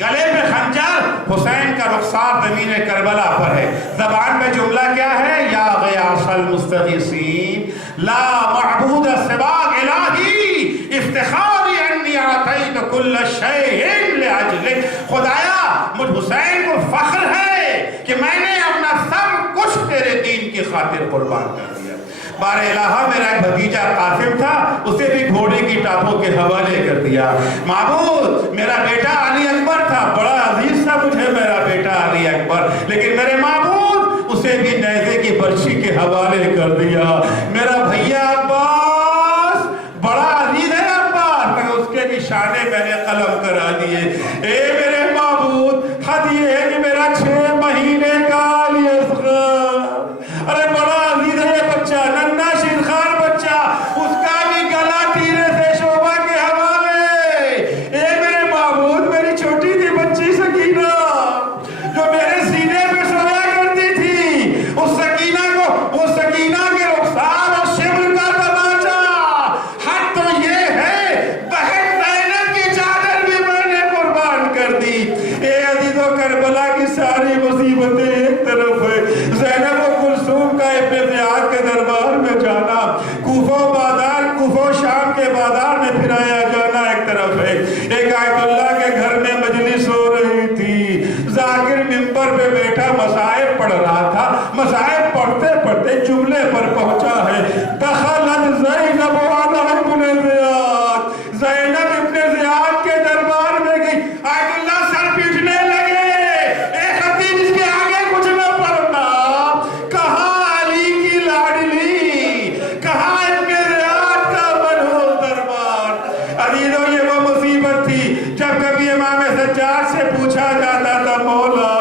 گلے پہ خنجر حسین کا رخسار زمین کربلا پر ہے. زبان پہ جملہ کیا ہے؟ یا غیاث المستغیثین لا معبود سواک الہی افتخاری انی اعطیت کل شیء لاجلک. خدایا مجھ حسین کو فخر ہے کہ میں نے اپنا سب کچھ تیرے دین کی خاطر قربان کر دیا. بار الہا میرا ایک بھتیجا قاسم تھا، اسے بھی گھوڑے کی ٹاپوں کے حوالے کر دیا. معبود میرا بیٹا علی اکبر تھا، بڑا عزیز تھا مجھے میرا بیٹا علی اکبر، لیکن میرے معبود اسے بھی نیزے کی برچی کے حوالے کر دیا. میرا بھیا عباس بڑا عزیز ہے عباس، مگر اس کے بھی شانے میں نے قلم کرا دیے. اے میرے معبود حد یہ ہے کہ میرا 6 مہینے کا علی اصغر، ارے بڑا عزیز ہے یہ بچہ، ننھا شیرخوار بچہ، اس کا بھی گلا تیرے سے شعبہ کے حوالے. اے میرے معبود میری چھوٹی سی بچی سکینہ جو میرے سینے پہ سویا کرتی تھی، اس سکینہ کو، وہ سکینہ کے رخسار اور شمر کا تماچا، حد تو یہ ہے بہن زینب کی چادر بھی میں نے قربان کر دی. اے عزیزو کربلا کی ساری مصیبتیں ایک طرف ہے، زینب و کلثوم کا ابن زیاد کے دربار میں جانا، کوفہ بازار، کوفہ شام کے بازار میں پھرایا جانا ایک طرف ہے. ایک آیت اللہ کے گھر میں مجلس ہو رہی تھی، ذاکر منبر پہ بیٹھا مسائب پڑھ رہا تھا. مسائب پڑھتے پڑھتے جملے پر پہنچا ہے دخلت زینب علی ابن زیاد، زینب ابن زیاد کے دربار میں گئی. آیت اللہ سر پیٹنے لگے، اے خطیب اس کے آگے کچھ نہ پڑھنا. کہاں علی کی لاڈلی، کہاں ابن زیاد کا منحوس دربار. عزیزو یہ وہ مصیبت تھی جب کبھی امام سجاد سے پوچھا جاتا تھا مولا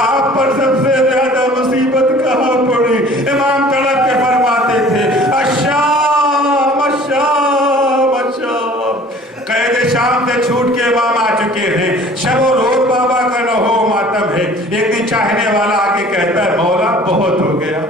آپ پر سب سے زیادہ مصیبت کہاں پڑی، امام تڑپ کے فرماتے تھے الشام الشام الشام. قید شام سے چھوٹ کے امام آ چکے ہیں، شب و روز بابا کا رہو ماتم ہے. ایک دن چاہنے والا آ کے کہتا ہے مولا بہت ہو گیا،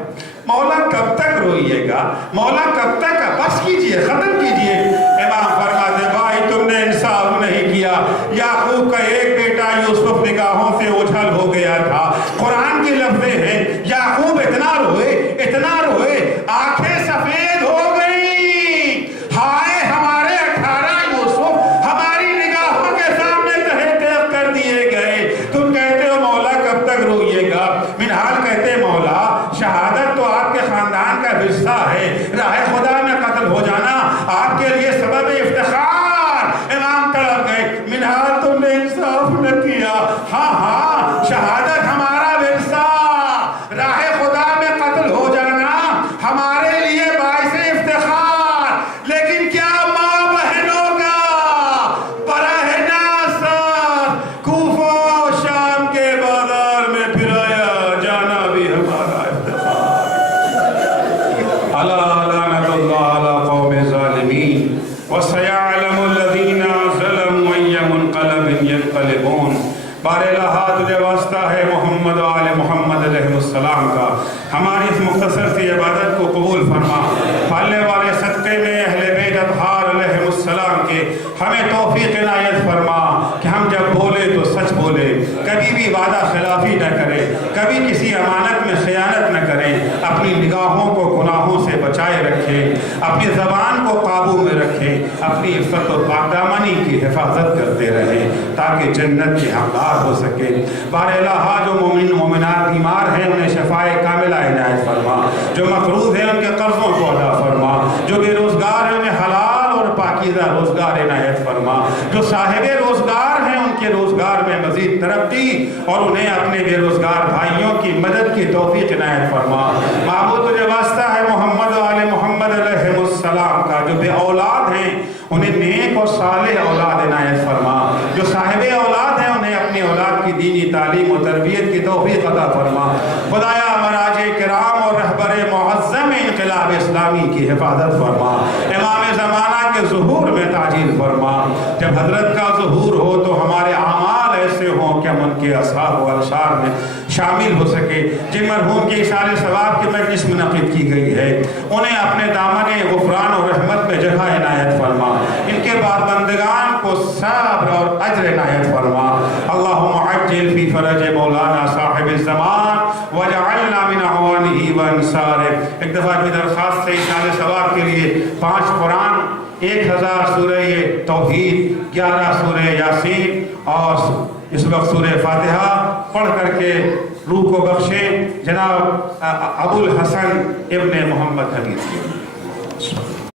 مولا کب تک روئیے گا، مولا کب تک، بس کیجئے، ختم کیجئے. امام فرماتے بھائی تم نے انصاف نہیں کیا. یعقوب کا ایک بیٹا یوسف نگاہوں سے اوجھل ہو گیا تھا. قرآن کی لفظیں ہیں یعقوب اتنا روئے آنکھیں سفید ہو گئی. ہائے ہمارے 18 یوسف ہماری نگاہوں کے سامنے تہے تیغ کر دیے گئے. تم کہتے ہو مولا کب تک روئیے گا. منہال کہتے مولا شہادت تو آپ کے خاندان کا حصہ ہے، راہ خدا میں قتل ہو جانا آپ کے لیے سبب افتخار. امام تڑپ گئے. منہال تم نے انصاف نہ کیا. ہاں شہادت ہمارا ورثہ، راہ خدا میں قتل ہو جانا ہمارے لیے باعث افتخار، لیکن کیا ماں بہنوں کا براہ راست کوفہ و شام کے بازار میں پھرایا جانا بھی ہمارا افتخار. الا لعنت اللہ علی قوم الظالمین وسيعلم الذين ظلموا أي منقلب ينقلبون. بار الہا تجھے واسطہ ہے محمد و آل محمد علیہ السلام کا، ہماری اس مختصر سی عبادت کو قبول فرما. پھلنے والے صدقے میں اہل بیت اطہار علیہ السلام کے ہمیں توفیق عنایت فرما کہ ہم جب بولے تو سچ بولے، کبھی بھی وعدہ خلافی نہ کریں، کبھی کسی امانت میں خیانت نہ کریں، اپنی نگاہوں کو گناہوں سے بچائے رکھیں، اپنی زبان کو قابو میں رکھیں، اپنی عفت و پاکدامنی کی حفاظت کرتے رہیں تاکہ جنت کے حقدار ہو سکے. بار الہا جو مومن مومنات بیمار ہیں انہیں شفائے کاملہ عنایت فرما، جو مقروض ہیں ان کے قرضوں کو ادا فرما، جو بے روزگار ہیں انہیں حلال اور پاکیزہ روزگار عنایت فرما، جو صاحب روزگار ہیں ان کے روزگار میں مزید ترقی اور انہیں اپنے بے روزگار بھائیوں کی مدد کی توفیق عنایت فرما. معبود تجھے واسطہ ہے محمد و آل محمد علیہ السلام کا، جو بے اولاد ہیں انہیں نیک اور صالح اولاد عنایت فرما، جو صاحب اولاد ہیں انہیں اپنی اولاد کی دینی تعلیم و تربیت کی توفیق عطا فرما. خدایا مراجع کرام اور رہبر معظم انقلاب اسلامی کی حفاظت فرما. امام زمانہ کے ظہور میں تعجیل فرما. جب حضرت کا ظہور ہو تو ہمارے اعمال ایسے ہوں کہ کہ ہم ان کے اصحاب و انصار میں شامل ہو سکے. جن مرحوم کی اشارے ثواب کی مجلس منعقد کی گئی ہے انہیں اپنے دامن غفران و رحمت میں جگہ عنایت فرما. ان کے بعد بندگان کو صبر اور اجر عنایت فرما. اللہم عجل فی فرج مولانا صاحب الزمان وجعلنا من اعوانہ و انصارہ. ایک دفعہ کی درخواست سے اشارے ثواب کے لیے 5 قرآن، 1000 سورہ توحید، 11 سورہ یاسین اور اس وقت سورہ فاتحہ پڑھ کر کے روح کو بخشیں. جناب ابو الحسن ابن محمد حنیف.